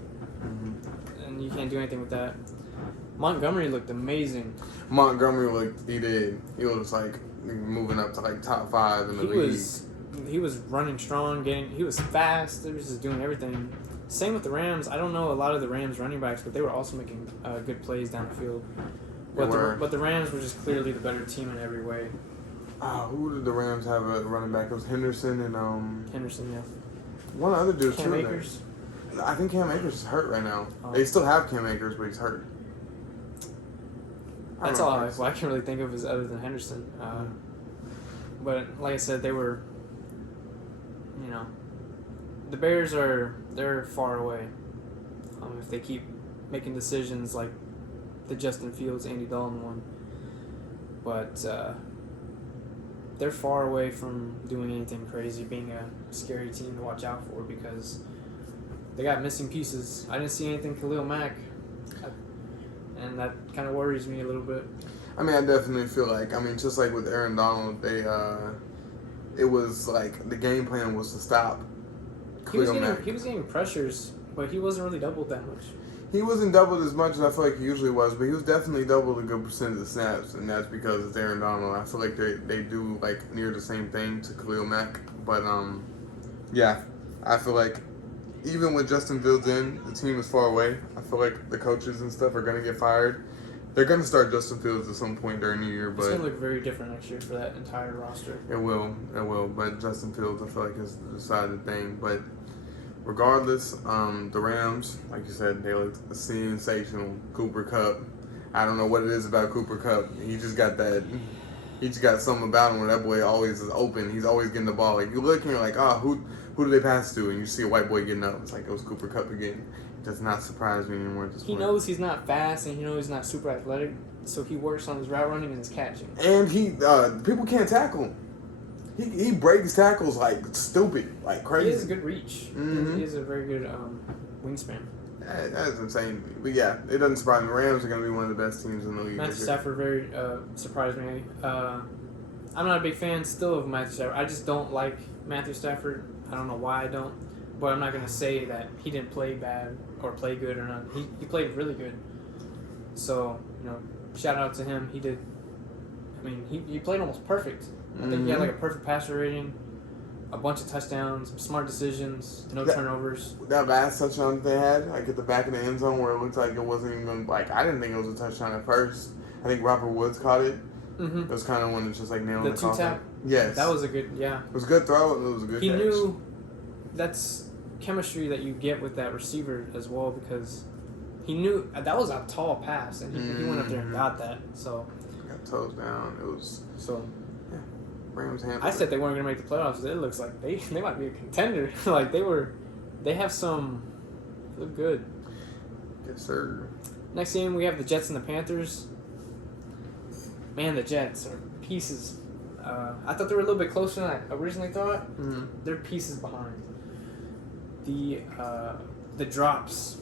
and you can't do anything with that. Montgomery looked amazing. He did. He was like moving up to like top 5 in the league. He was running strong. He was fast. He was just doing everything. Same with the Rams. I don't know a lot of the Rams running backs, but they were also making good plays down the field. But the Rams were just clearly the better team in every way. Who did the Rams have a running back? It was Henderson and Henderson, yeah. One other dude Cam Akers. I think Cam Akers is hurt right now. Oh. They still have Cam Akers, but he's hurt. That's all I can really think of is other than Henderson. But like I said, they were, the Bears they're far away. If they keep making decisions like the Justin Fields, Andy Dalton one. But they're far away from doing anything crazy, being a scary team to watch out for because they got missing pieces. I didn't see anything Khalil Mack, and that kind of worries me a little bit. I mean, I definitely feel like, just like with Aaron Donald, it was like the game plan was to stop Khalil Mack. He was getting pressures, but he wasn't really doubled that much. He wasn't doubled as much as I feel like he usually was, but he was definitely doubled a good percentage of snaps, and that's because it's Aaron Donald. I feel like they do like near the same thing to Khalil Mack, but yeah, I feel like even with Justin Fields in, the team is far away. I feel like the coaches and stuff are gonna get fired. They're gonna start Justin Fields at some point during the year, but it's gonna look very different next year for that entire roster. It will. But Justin Fields, I feel like is the decided thing. But regardless, the Rams, like you said, they looked sensational. Cooper Kupp, I don't know what it is about Cooper Kupp. He just got that. He just got something about him where that boy always is open. He's always getting the ball. Like you look and you're like, oh, who do they pass to? And you see a white boy getting up. It's like it was Cooper Kupp again. It does not surprise me anymore at this point. He knows he's not fast and he knows he's not super athletic, so he works on his route running and his catching. And he people can't tackle him. He breaks tackles like stupid, like crazy. He has a good reach. Mm-hmm. He has a very good wingspan. That is insane. But yeah, it doesn't surprise me. Rams are going to be one of the best teams in the league. Matthew Stafford very surprised me. I'm not a big fan still of Matthew Stafford. I just don't like Matthew Stafford. I don't know why I don't. But I'm not going to say that he didn't play bad or play good or not. He played really good. So, shout out to him. He did. I mean, he played almost perfect. I think he had like a perfect passer rating, a bunch of touchdowns, smart decisions, no turnovers. That last touchdown that they had, like at the back of the end zone where it looked like it wasn't even going to, like, I didn't think it was a touchdown at first. I think Robert Woods caught it. Mm-hmm. It was kind of when it just like nailed the coffin. two-tap? Yes. That was a good, yeah. It was a good throw and it was a good catch. He knew that's chemistry that you get with that receiver as well because he knew that was a tall pass and he went up there and got that. So got toes down. It was Rams handled I said they weren't going to make the playoffs. It looks like they might be a contender. Like they have some look good. Yes, sir. Next game we have the Jets and the Panthers. Man, the Jets are pieces. I thought they were a little bit closer than I originally thought. Mm-hmm. They're pieces behind. The drops.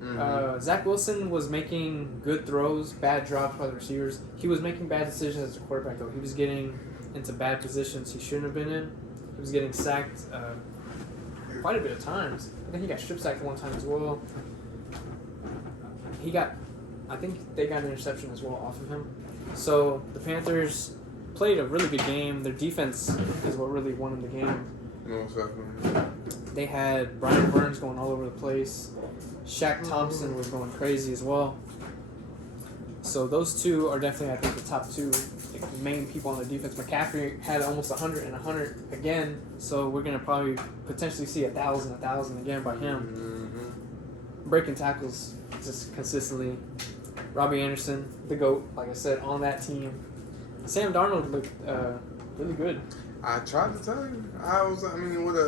Mm-hmm. Zach Wilson was making good throws, bad drops by the receivers. He was making bad decisions as a quarterback, though. He was getting into bad positions he shouldn't have been in. He was getting sacked quite a bit of times. I think he got strip sacked one time as well. I think they got an interception as well off of him. So the Panthers played a really good game. Their defense is what really won them the game. Most definitely. They had Brian Burns going all over the place. Shaq Thompson was going crazy as well. So those two are definitely, I think, the top two main people on the defense. McCaffrey had almost 100 and 100 again. So we're going to probably potentially see 1,000 again by him. Mm-hmm. Breaking tackles just consistently. Robbie Anderson, the GOAT, like I said, on that team. Sam Darnold looked really good. I tried to tell you.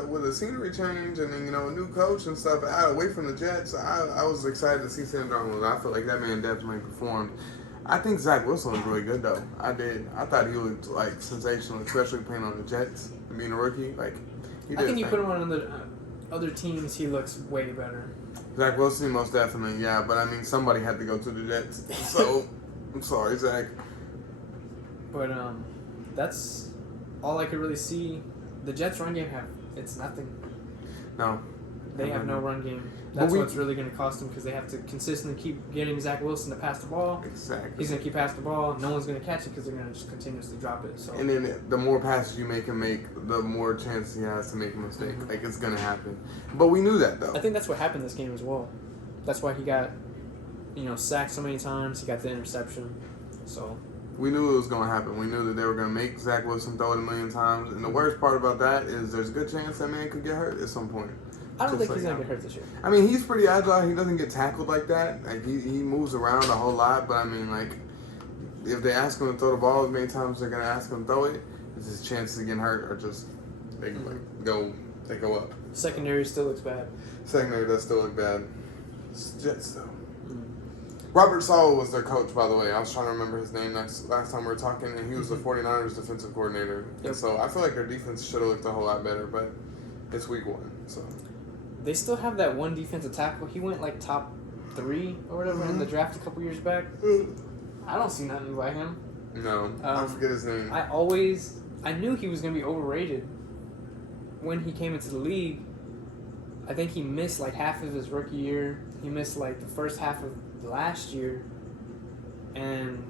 With a scenery change and a new coach and stuff away from the Jets, I was excited to see Sam Darnold. I feel like that man definitely performed. I think Zach Wilson was really good though. I did. I thought he looked like sensational, especially playing on the Jets and being a rookie. Like he did. I think you put him on the other teams, he looks way better. Zach Wilson, most definitely, yeah. But somebody had to go to the Jets, so I'm sorry, Zach. But that's all I could really see. The Jets' run game it's nothing. No. They have no run game. That's what's really going to cost them because they have to consistently keep getting Zach Wilson to pass the ball. Exactly. He's going to keep passing the ball. No one's going to catch it because they're going to just continuously drop it. So. And then the more passes you make him make, the more chances he has to make a mistake. Mm-hmm. Like, it's going to happen. But we knew that, though. I think that's what happened this game as well. That's why he got, sacked so many times. He got the interception. So. We knew it was going to happen. We knew that they were going to make Zach Wilson throw it 1,000,000 times. And the worst part about that is there's a good chance that man could get hurt at some point. I don't think he's going to get hurt this year. He's pretty agile. He doesn't get tackled like that. Like, he moves around a whole lot. But, if they ask him to throw the ball as many times as they're going to ask him to throw it, his chances of getting hurt are just, they go up. Secondary still looks bad. Secondary does still look bad. It's Jets, though. Robert Saleh was their coach, by the way. I was trying to remember his name last time we were talking, and he was the 49ers defensive coordinator. Yep. And so I feel like their defense should have looked a whole lot better, but it's week 1, so. They still have that one defensive tackle. He went top 3 or whatever in the draft a couple years back. I don't see nothing by him. No, I forget his name. I knew he was going to be overrated when he came into the league. I think he missed half of his rookie year. He missed the first half of last year. And,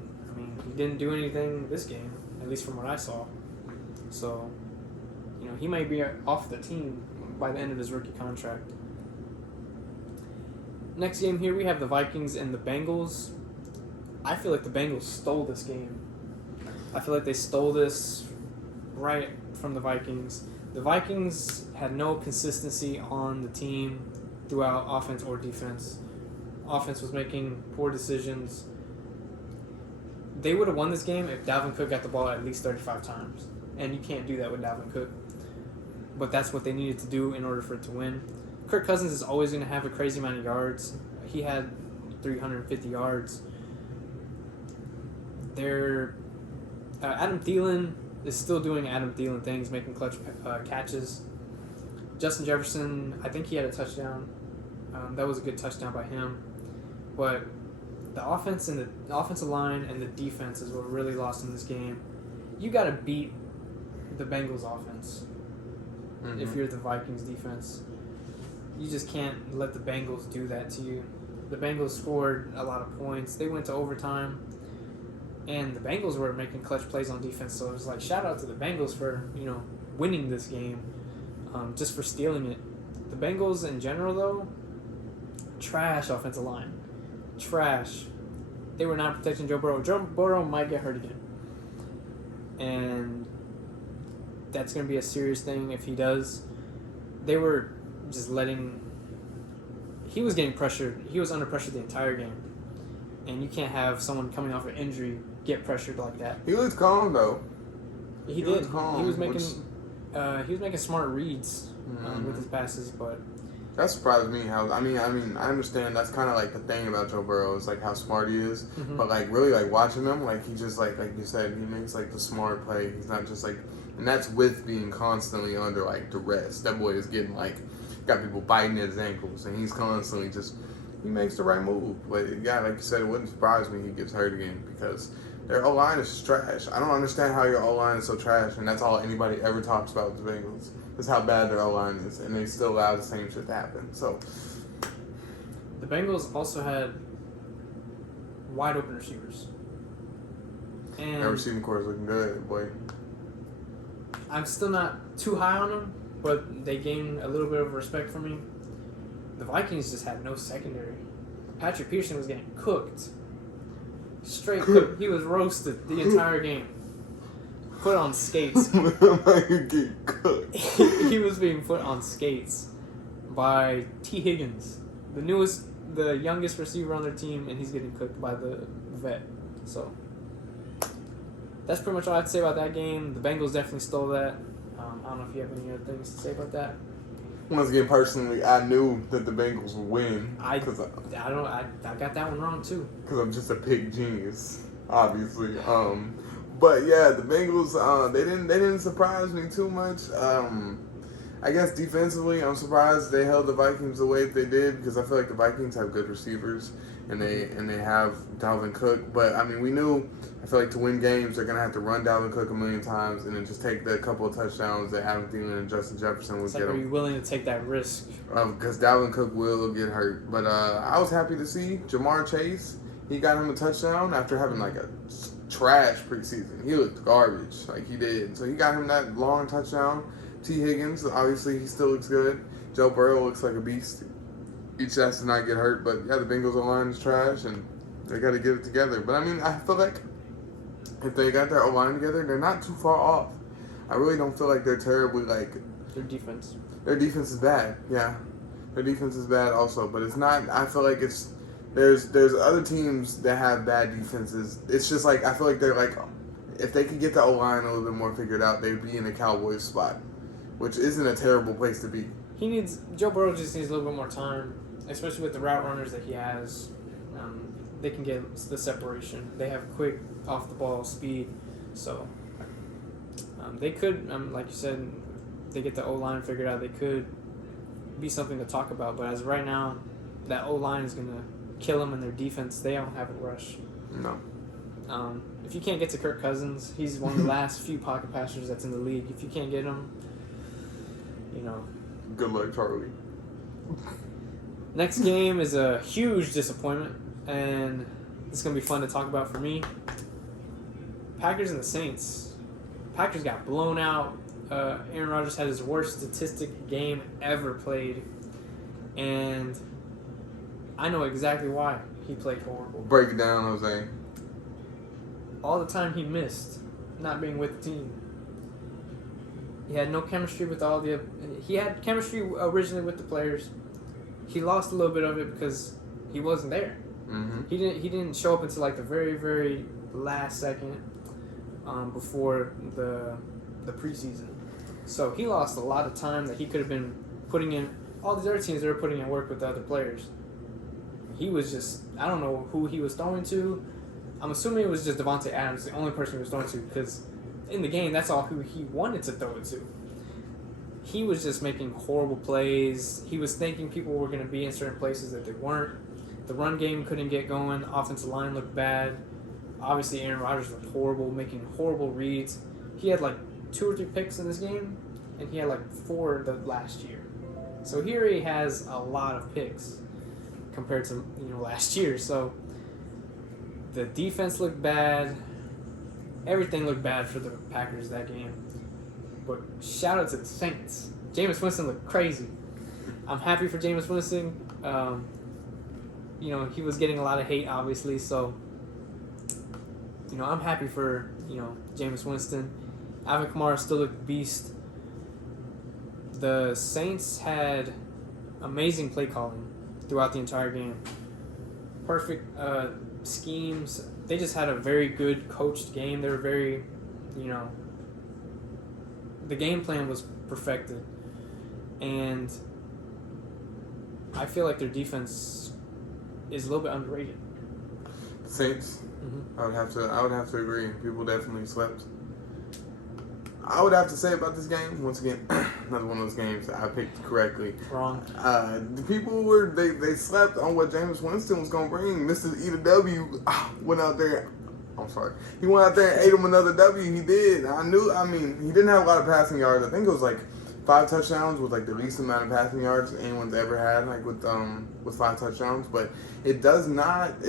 he didn't do anything this game, at least from what I saw. So, he might be off the team by the end of his rookie contract. Next game here, we have the Vikings and the Bengals. I feel like the Bengals stole this game. I feel like they stole this right from the Vikings. The Vikings had no consistency on the team throughout offense or defense. Offense was making poor decisions. They would have won this game if Dalvin Cook got the ball at least 35 times. And you can't do that with Dalvin Cook. But that's what they needed to do in order for it to win. Kirk Cousins is always going to have a crazy amount of yards. He had 350 yards. Adam Thielen is still doing Adam Thielen things, making clutch catches. Justin Jefferson, I think he had a touchdown. That was a good touchdown by him. But the offense and the offensive line and the defense is what really lost in this game. You got to beat the Bengals offense if you're the Vikings defense. You just can't let the Bengals do that to you. The Bengals scored a lot of points. They went to overtime, and the Bengals were making clutch plays on defense. So it was like, shout out to the Bengals for winning this game, just for stealing it. The Bengals in general, though, trash offensive line. Trash. They were not protecting Joe Burrow. Joe Burrow might get hurt again. And that's going to be a serious thing if he does. They were just letting... He was getting pressured. He was under pressure the entire game. And you can't have someone coming off an injury get pressured like that. He looked calm, though. He did. He was making smart reads with his passes, but... That surprised me. I understand that's kind of like the thing about Joe Burrow is like how smart he is, but like really like watching him, like he just like you said, he makes like the smart play. He's not just like, and that's with being constantly under like duress. That boy is getting like got people biting at his ankles, and he's constantly just he makes the right move. But yeah, like you said, it wouldn't surprise me he gets hurt again because their O-line is just trash. I don't understand how your O-line is so trash, and that's all anybody ever talks about with the Bengals. Is how bad their O-line is, and they still allow the same shit to happen. So, the Bengals also had wide open receivers. And their receiving core is looking good, boy. I'm still not too high on them, but they gained a little bit of respect for me. The Vikings just had no secondary. Patrick Peterson was getting cooked. Straight cooked. He was roasted the entire game. Put on skates. He was being put on skates by T. Higgins, the youngest receiver on their team, and he's getting cooked by the vet. So that's pretty much all I have to say about that game. The Bengals definitely stole that. I don't know if you have any other things to say about that. Once again, personally, I knew that the Bengals would win. I got that one wrong too. Because I'm just a pick genius, obviously. But yeah, the Bengals, they didn't surprise me too much. I guess defensively, I'm surprised they held the Vikings the way they did because I feel like the Vikings have good receivers and they have Dalvin Cook. But I mean, we knew. I feel like to win games, they're gonna have to run Dalvin Cook a million times and then just take the couple of touchdowns that Adam Thielen and Justin Jefferson would get them. Are you willing to take that risk? Because Dalvin Cook will get hurt. But I was happy to see Jamar Chase. He got him a touchdown after having like a trash preseason. He looked garbage, like he did. So he got him that long touchdown. T. Higgins, obviously, he still looks good. Joe Burrow looks like a beast. He just has to not get hurt. But yeah, the Bengals O-line is trash, and they got to get it together. But I mean, I feel like if they got their O-line together, they're not too far off. I really don't feel like they're terribly like. Their defense. Their defense is bad. Yeah, their defense is bad also, but it's not. I feel like it's. There's other teams that have bad defenses. It's just like I feel like they're like, if they could get the O-line a little bit more figured out, they'd be in the Cowboys spot, which isn't a terrible place to be. Joe Burrow just needs a little bit more time, especially with the route runners that he has. They can get the separation. They have quick off the ball speed, so they could, like you said, they get the O-line figured out. They could be something to talk about, but as of right now, that O-line is gonna kill them in their defense. They don't have a rush. No. If you can't get to Kirk Cousins, he's one of the last few pocket passers that's in the league. If you can't get him, Good luck, Charlie. Next game is a huge disappointment, and it's going to be fun to talk about for me. Packers and the Saints. Packers got blown out. Aaron Rodgers had his worst statistic game ever played, and I know exactly why he played horrible. Break it down, Jose. All the time he missed, not being with the team. He had no chemistry with all the... He had chemistry originally with the players. He lost a little bit of it because he wasn't there. Mm-hmm. He didn't show up until like the very, very last second before the preseason. So he lost a lot of time that he could have been putting in. All these other teams, they were putting in work with the other players. He was just, I don't know who he was throwing to. I'm assuming it was just Devontae Adams, the only person he was throwing to, because in the game, that's all who he wanted to throw it to. He was just making horrible plays. He was thinking people were going to be in certain places that they weren't. The run game couldn't get going. The offensive line looked bad. Obviously, Aaron Rodgers looked horrible, making horrible reads. He had like 2 or 3 picks in this game, and he had like 4 the last year. So here he has a lot of picks compared to last year. So the defense looked bad. Everything looked bad for the Packers that game. But shout out to the Saints. Jameis Winston looked crazy. I'm happy for Jameis Winston. He was getting a lot of hate, obviously. So, I'm happy for, Jameis Winston. Alvin Kamara still looked beast. The Saints had amazing play calling throughout the entire game. Perfect schemes. They just had a very good coached game. They were very, the game plan was perfected. And I feel like their defense is a little bit underrated. Saints. Mm-hmm. I would have to agree. People definitely slept. I would have to say about this game, once again, another one of those games that I picked correctly. Wrong. The people they slept on what Jameis Winston was gonna bring. Mr. Eat a W went out there. I'm sorry. He went out there and ate him another W. He did. He didn't have a lot of passing yards. I think it was like 5 touchdowns was like the least amount of passing yards anyone's ever had, like with 5 touchdowns. But it does not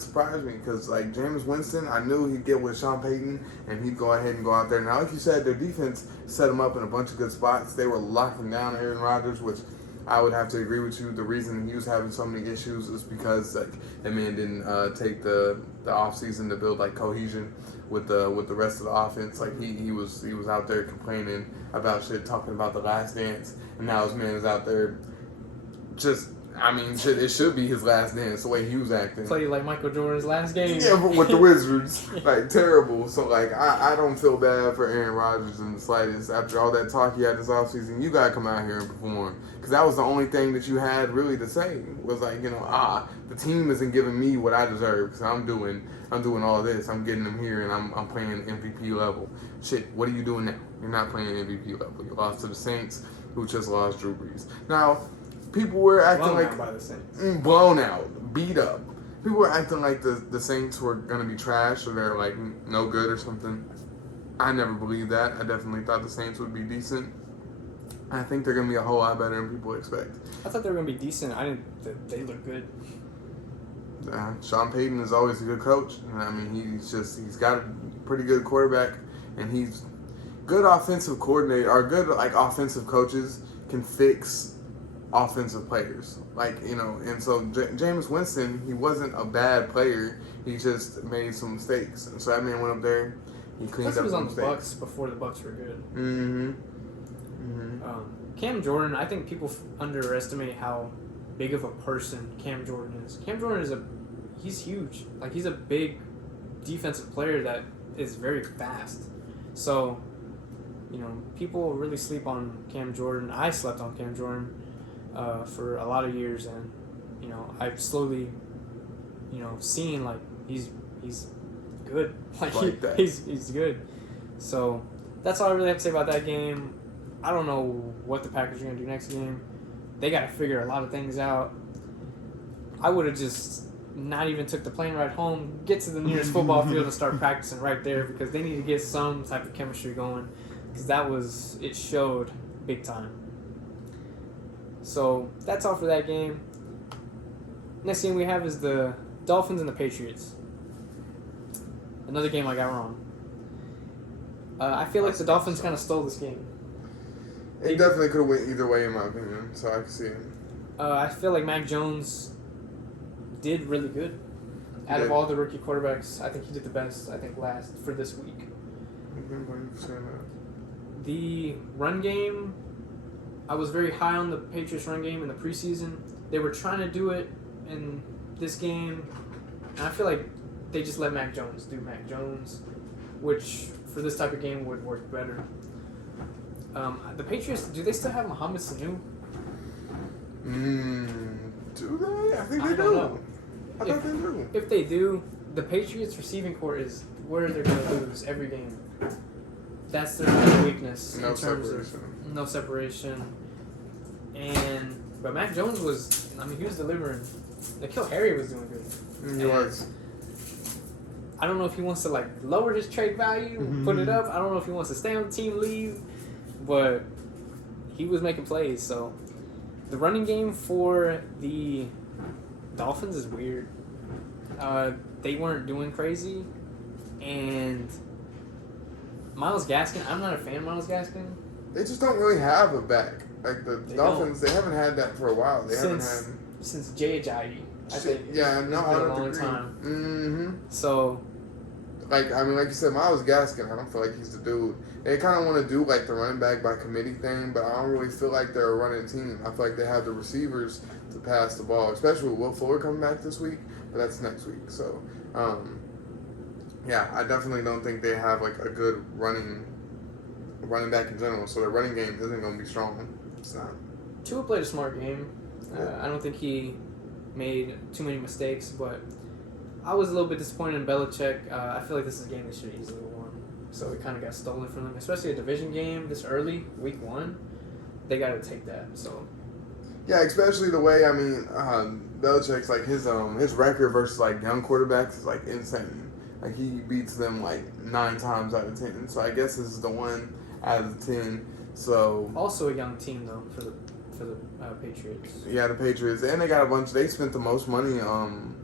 surprise me because like Jameis Winston, I knew he'd get with Sean Payton and he'd go ahead and go out there. Now, like you said, their defense set him up in a bunch of good spots. They were locking down Aaron Rodgers, which I would have to agree with you. The reason he was having so many issues is because like that man didn't take the offseason to build like cohesion with the rest of the offense. Like he was out there complaining about shit, talking about the last dance, and now his man is out there just it should be his last dance the way he was acting. Play like Michael Jordan's last game. Yeah, but with the Wizards. Like terrible. So like I don't feel bad for Aaron Rodgers in the slightest. After all that talk he had this offseason, you gotta come out here and perform. Because that was the only thing that you had really to say. Was like, the team isn't giving me what I deserve because I'm doing all this. I'm getting them here and I'm playing MVP level. Shit, what are you doing now? You're not playing MVP level. You lost to the Saints, who just lost Drew Brees. Now, people were acting blown like out by the Saints. Blown out, beat up. People were acting like the Saints were gonna be trash or they're like no good or something. I never believed that. I definitely thought the Saints would be decent. I think they're gonna be a whole lot better than people expect. I thought they were gonna be decent. I didn't. They look good. Sean Payton is always a good coach. He's got a pretty good quarterback, and he's good offensive coordinator or good like offensive coaches can fix offensive players. And so Jameis Winston, he wasn't a bad player. He just made some mistakes. And so that man went up there, he cleaned up he was some on mistakes. the Bucks before the Bucks were good. Mm-hmm. Cam Jordan, I think people underestimate how big of a person Cam Jordan is. Cam Jordan he's huge. Like he's a big defensive player that is very fast. So, people really sleep on Cam Jordan. I slept on Cam Jordan for a lot of years, and I've slowly, seen like he's good. He's good. So that's all I really have to say about that game. I don't know what the Packers are going to do next game. They got to figure a lot of things out. I would have just not even took the plane ride home, get to the nearest football field and start practicing right there because they need to get some type of chemistry going because it showed big time. So that's all for that game. Next game we have is the Dolphins and the Patriots. Another game I got wrong. I feel like the Dolphins kind of stole this game. It definitely could have went either way in my opinion, so I can see it. I feel like Mac Jones did really good. Out of all the rookie quarterbacks, I think he did the best, last for this week. The run game, I was very high on the Patriots run game in the preseason. They were trying to do it in this game, and I feel like they just let Mac Jones do Mac Jones, which for this type of game would work better. The Patriots, do they still have Mohamed Sanu? Do they? I think they I don't do. know. I thought they do. If they do, the Patriots receiving core is where they're going to lose every game. That's their main weakness in terms of no separation. But Mac Jones was, he was delivering. N'Keal Harry was doing good. He was. I don't know if he wants to lower his trade value, put it up. I don't know if he wants to stay on the team, leave, but he was making plays. So the running game for the Dolphins is weird. They weren't doing crazy, and Myles Gaskin. I'm not a fan of Myles Gaskin. They just don't really have a back. Like the Dolphins, they haven't had that for a while. They haven't had since Jay Ajayi. I think. Yeah, no, I don't long agree. Time. So. Like you said, Myles Gaskin, I don't feel like he's the dude. They kind of want to do the running back by committee thing, but I don't really feel like they're a running team. I feel like they have the receivers to pass the ball, especially with Will Fuller coming back this week, but that's next week. So, yeah, I definitely don't think they have a good running back in general. So their running game isn't going to be strong. It's not. Tua played a smart game. I don't think he made too many mistakes, but I was a little bit disappointed in Belichick. I feel like this is a game they should have easily won. So it kind of got stolen from them, especially a division game this early, week 1. They got to take that. So. Yeah, especially the way Belichick's his record versus young quarterbacks is insane. He beats them 9 times out of 10. So I guess this is the one out of the 10. So also a young team though for the Patriots. Yeah, the Patriots, and they got a bunch. They spent the most money on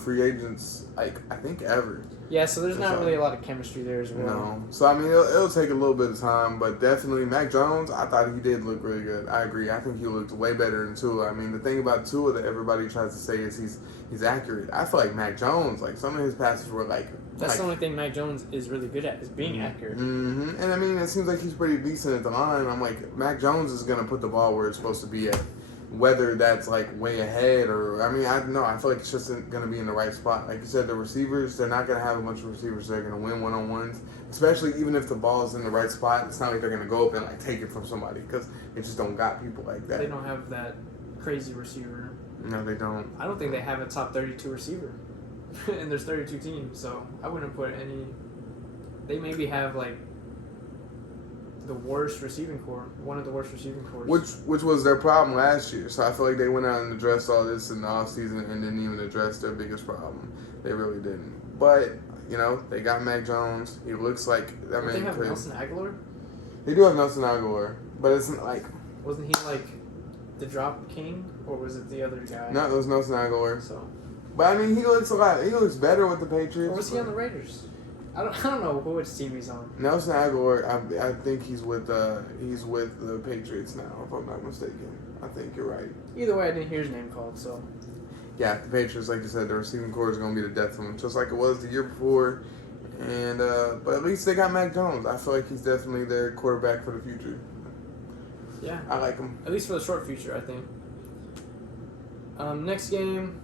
free agents I think ever. Yeah, so there's not really a lot of chemistry there as well. No, so it'll take a little bit of time, but definitely Mac Jones. I thought he did look really good. I agree. I think he looked way better than Tua. The thing about Tua that everybody tries to say is he's accurate. I feel like Mac Jones, some of his passes were That's the only thing Mac Jones is really good at, is being accurate. Mm-hmm. And it seems like he's pretty decent at the line. I'm Mac Jones is gonna put the ball where it's supposed to be at. Whether that's way ahead or I feel like it's just gonna be in the right spot. Like you said, the receivers, they're not gonna have a bunch of receivers that are gonna win one-on-ones. Especially even if the ball is in the right spot, it's not like they're gonna go up and take it from somebody because they just don't got people like that. They don't have that crazy receiver. No, they don't. I don't think they have a top 32 receiver, and there's 32 teams, so I wouldn't put any. They maybe have the worst receiving core, one of the worst receiving cores. Which was their problem last year. So I feel like they went out and addressed all this in the offseason and didn't even address their biggest problem. They really didn't. But, they got Mac Jones. He looks like... They have Nelson Aguilar? They do have Nelson Aguilar, but it's not Wasn't he the drop king, or was it the other guy? No, it was Nelson Aguilar. So. But, he looks better with the Patriots. Or was he on the Raiders? I don't know which team he's on. Nelson Aguilar, I think he's with the Patriots now, if I'm not mistaken. I think you're right. Either way, I didn't hear his name called, so. Yeah, the Patriots, like you said, the receiving core is going to be the death of them, just like it was the year before. And but at least they got Mac Jones. I feel like he's definitely their quarterback for the future. Yeah. I like him. At least for the short future, I think. Next game,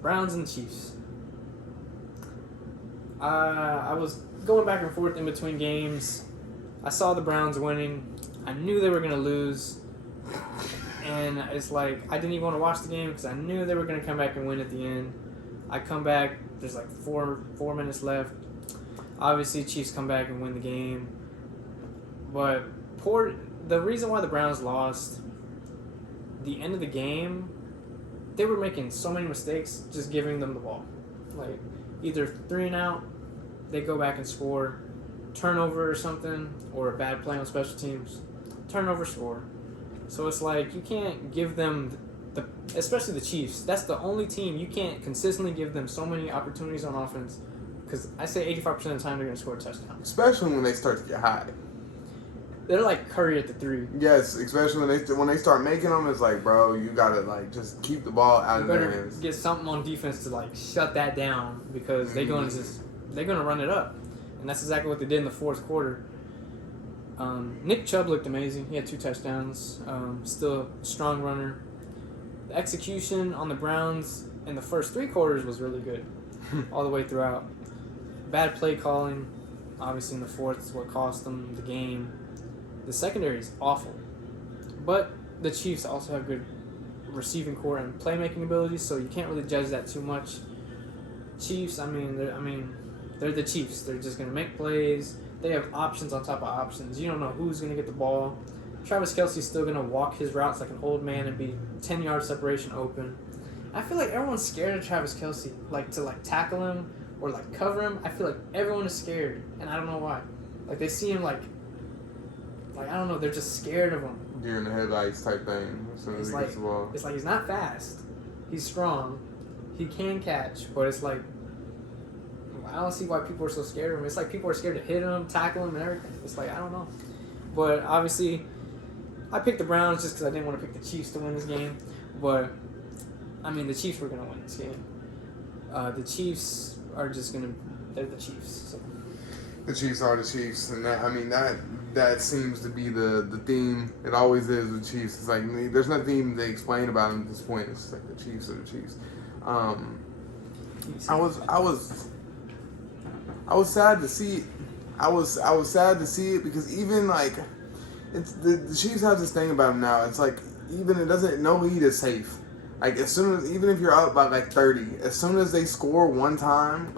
Browns and Chiefs. I was going back and forth in between games. I saw the Browns winning. I knew they were going to lose. And it's I didn't even want to watch the game because I knew they were going to come back and win at the end. I come back. There's 4 minutes left. Obviously, Chiefs come back and win the game. But the reason why the Browns lost, the end of the game, they were making so many mistakes just giving them the ball. Either 3 and out, they go back and score, turnover or something, or a bad play on special teams, turnover, score. So it's you can't give them, especially the Chiefs, that's the only team you can't consistently give them so many opportunities on offense, because I say 85% of the time they're going to score a touchdown. Especially when they start to get high. They're like Curry at the 3. Yes, especially when they start making them, it's bro, you got to just keep the ball out of their hands. Get something on defense to shut that down, because they're going to run it up. And that's exactly what they did in the fourth quarter. Nick Chubb looked amazing. He had 2 touchdowns. Still a strong runner. The execution on the Browns, in the first 3 quarters was really good, all the way throughout. Bad play calling, obviously in the fourth is what cost them the game. The secondary is awful, but the Chiefs also have good receiving core and playmaking abilities, so you can't really judge that too much. Chiefs, they're the Chiefs. They're just gonna make plays. They have options on top of options. You don't know who's gonna get the ball. Travis Kelce's still gonna walk his routes like an old man and be 10-yard separation open. I feel like everyone's scared of Travis Kelce, to tackle him or cover him. I feel like everyone is scared, and I don't know why. They see him like I don't know. They're just scared of him. Deer in the headlights type thing as soon as he gets the ball. It's he's not fast. He's strong. He can catch, but it's I don't see why people are so scared of him. It's people are scared to hit him, tackle him, and everything. It's I don't know. But obviously, I picked the Browns just because I didn't want to pick the Chiefs to win this game. But, the Chiefs were going to win this game. The Chiefs are just going to... They're the Chiefs. So. The Chiefs are the Chiefs. And that seems to be the theme. It always is with Chiefs. It's there's nothing even to explain about them at this point. It's the Chiefs are the Chiefs. I was sad to see it. I was sad to see it because even it's the Chiefs have this thing about them now. It's no lead is safe. Even if you're up by 30, as soon as they score one time,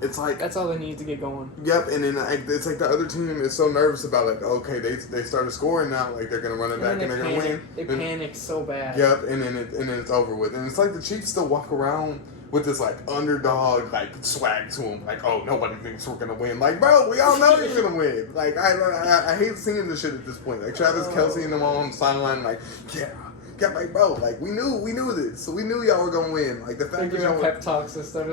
it's that's all they need to get going. Yep, and then it's the other team is so nervous about okay, they started scoring now, they're gonna run it back and they're gonna win. They panic so bad. Yep, and then it's over with, and it's the Chiefs still walk around with this underdog swag to them, oh, nobody thinks we're gonna win. Bro, we all know you're gonna win. I hate seeing this shit at this point. Travis Kelce and them on the sideline, bro, we knew this, so we knew y'all were gonna win. The fact that y'all pep talks and stuff.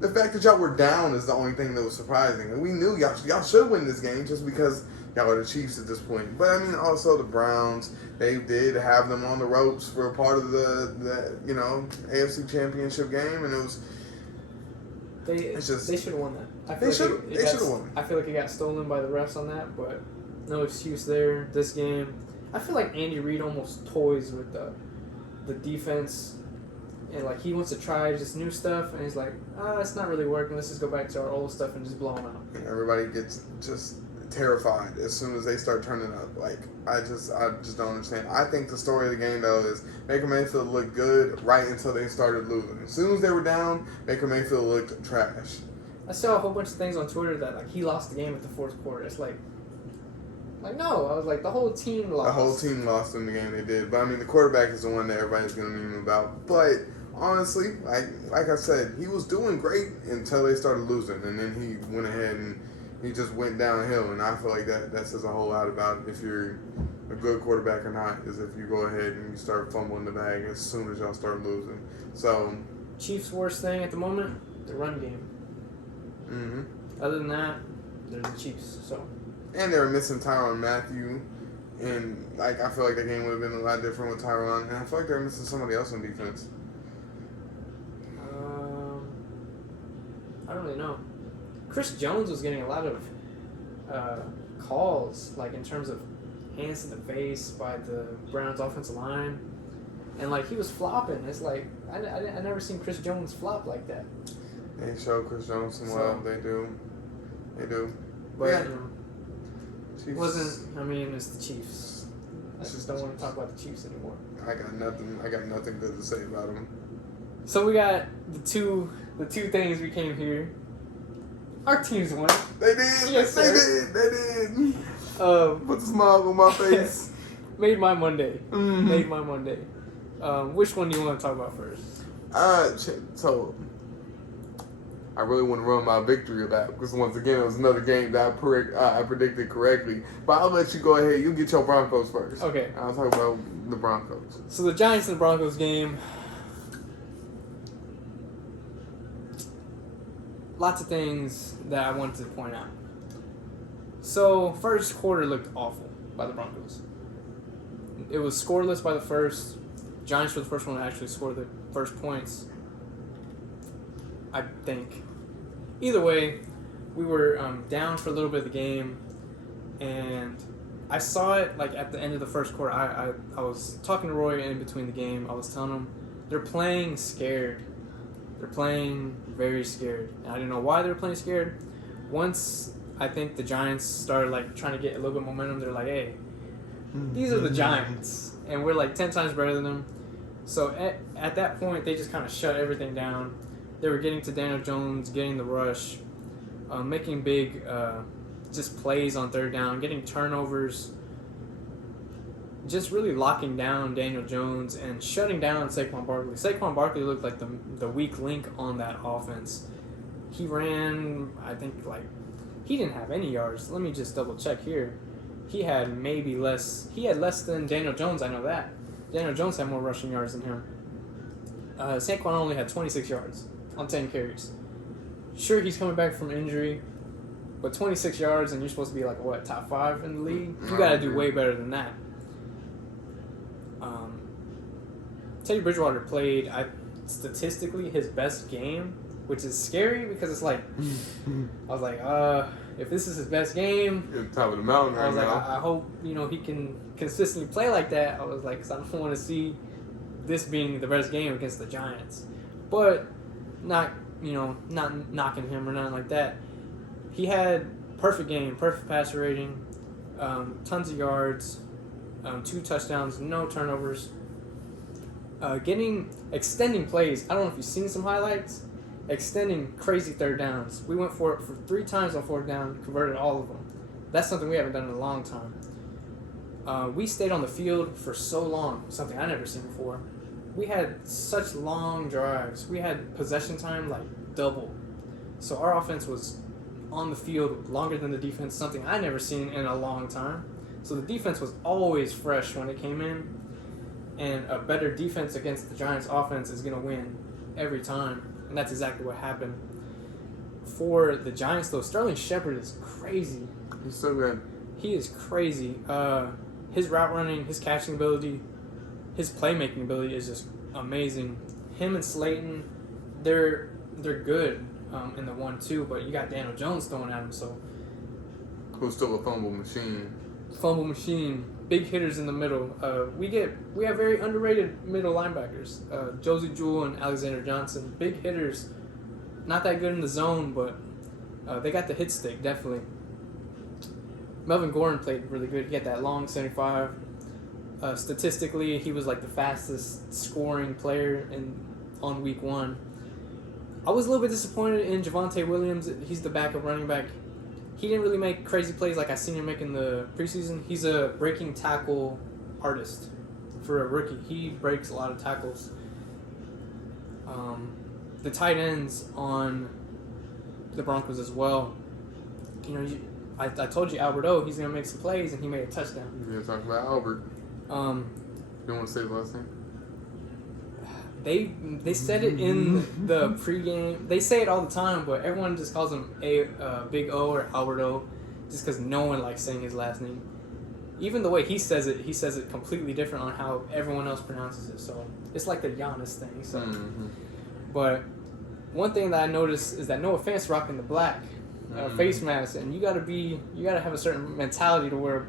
The fact that y'all were down is the only thing that was surprising, and we knew y'all should win this game just because y'all are the Chiefs at this point. But also the Browns, they did have them on the ropes for a part of the AFC Championship game, and it was. They should have won that. They should have won. I feel like it got stolen by the refs on that, but no excuse there. This game, I feel like Andy Reid almost toys with the defense, and he wants to try just new stuff, and he's it's not really working. Let's just go back to our old stuff and just blow them out. And everybody gets just terrified as soon as they start turning up. I just don't understand. I think the story of the game though is Baker Mayfield looked good right until they started losing. As soon as they were down, Baker Mayfield looked trash. I saw a whole bunch of things on Twitter that he lost the game at the fourth quarter. It's no, I was the whole team lost. The whole team lost in the game, they did. But the quarterback is the one that everybody's gonna meme about. But honestly, like I said, he was doing great until they started losing, and then he went ahead and he just went downhill. And I feel like that says a whole lot about if you're a good quarterback or not, is if you go ahead and you start fumbling the bag as soon as y'all start losing. So Chiefs' worst thing at the moment, the run game. Mm-hmm. Other than that, they're the Chiefs. So. And they were missing Tyrann Mathieu, and I feel like the game would have been a lot different with Tyrann, and I feel like they're missing somebody else on defense. I don't really know. Chris Jones was getting a lot of calls, in terms of hands to the face by the Browns offensive line, and he was flopping. It's I never seen Chris Jones flop like that. They show Chris Jones some love. They do. But yeah. It's the Chiefs. I just don't want to talk about the Chiefs anymore. I got nothing good to say about them. So we got the two things we came here. Our teams won. They did. Yes, they did. Put the smile on my face. Made my Monday. Mm-hmm. Made my Monday. Which one do you want to talk about first? So I really want to run my victory lap because once again it was another game that I predicted correctly. But I'll let you go ahead. You get your Broncos first. Okay. I'll talk about the Broncos. So the Giants and the Broncos game. Lots of things that I wanted to point out. So first quarter looked awful by the Broncos. It was scoreless by the first. Giants were the first one to actually score the first points, I think. Either way, we were down for a little bit of the game, and I saw it at the end of the first quarter. I was talking to Roy in between the game. I was telling him they're playing scared. They're playing very scared. And I don't know why they're playing scared. Once I think the Giants started like trying to get a little bit of momentum, they're like, hey, these are the Giants, and we're like 10 times better than them. So at that point, they just kind of shut everything down. They were getting to Daniel Jones, getting the rush, making big just plays on third down, getting turnovers, just really locking down Daniel Jones and shutting down Saquon Barkley. Saquon Barkley looked like the weak link on that offense. He ran, I think, like, he didn't have any yards. Let me just double check here. He had less than Daniel Jones, I know that. Daniel Jones had more rushing yards than him. Saquon only had 26 yards on 10 carries. Sure, he's coming back from injury, but 26 yards and you're supposed to be like, what, top 5 in the league? You got to do way better than that. Teddy Bridgewater played, statistically, his best game, which is scary because it's like, I was like, if this is his best game, you're at the top of the mountain right now. I was like, I hope, he can consistently play like that. I was like, because I don't want to see this being the best game against the Giants. But not knocking him or nothing like that. He had perfect game, perfect passer rating, tons of yards, 2 touchdowns, no turnovers. Extending plays. I don't know if you've seen some highlights. Extending crazy third downs. We went for it for 3 times on fourth down, converted all of them. That's something we haven't done in a long time. We stayed on the field for so long, something I never seen before. We had such long drives. We had possession time like double. So our offense was on the field longer than the defense, something I never seen in a long time. So the defense was always fresh when it came in. And a better defense against the Giants' offense is going to win every time. And that's exactly what happened. For the Giants, though, Sterling Shepard is crazy. He's so good. He is crazy. His route running, his catching ability, his playmaking ability is just amazing. Him and Slayton, they're good in the 1-2, but you got Daniel Jones throwing at him, so. Who's still a fumble machine. Fumble machine. Big hitters in the middle. We have very underrated middle linebackers. Josie Jewell and Alexander Johnson. Big hitters. Not that good in the zone, but they got the hit stick, definitely. Melvin Gordon played really good. He had that long 75. Statistically, he was like the fastest scoring player on week 1. I was a little bit disappointed in Javonte Williams. He's the backup running back. He didn't really make crazy plays like I seen him make in the preseason. He's a breaking tackle artist for a rookie. He breaks a lot of tackles. The tight ends on the Broncos as well. I told you Albert O, he's going to make some plays, and he made a touchdown. You're going to talk about Albert. You don't want to say the last name? They said it in the pregame. They say it all the time, but everyone just calls him Big O or Albert O, just because no one likes saying his last name. Even the way he says it completely different on how everyone else pronounces it. So it's like the Giannis thing. So, But one thing that I noticed is that Noah Fant's rocking the black face mask, and you gotta have a certain mentality to wear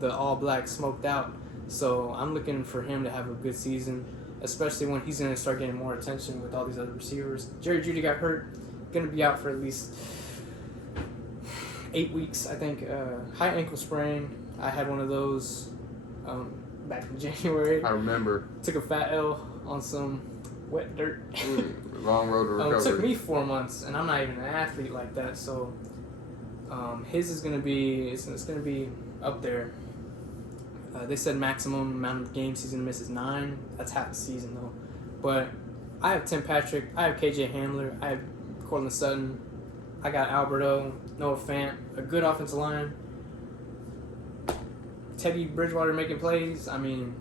the all black smoked out. So I'm looking for him to have a good season, especially when he's going to start getting more attention with all these other receivers. Jerry Jeudy got hurt, going to be out for at least 8 weeks, I think. High ankle sprain. I had one of those back in January. I remember. Took a fat L on some wet dirt. Long road to recovery. It took me 4 months, and I'm not even an athlete like that, so his is going to be it's going to be up there. They said maximum amount of games he's going to miss is 9. That's half the season, though. But I have Tim Patrick. I have KJ Hamler. I have Cortland Sutton. I got Alberto, Noah Fant, a good offensive line. Teddy Bridgewater making plays. I mean,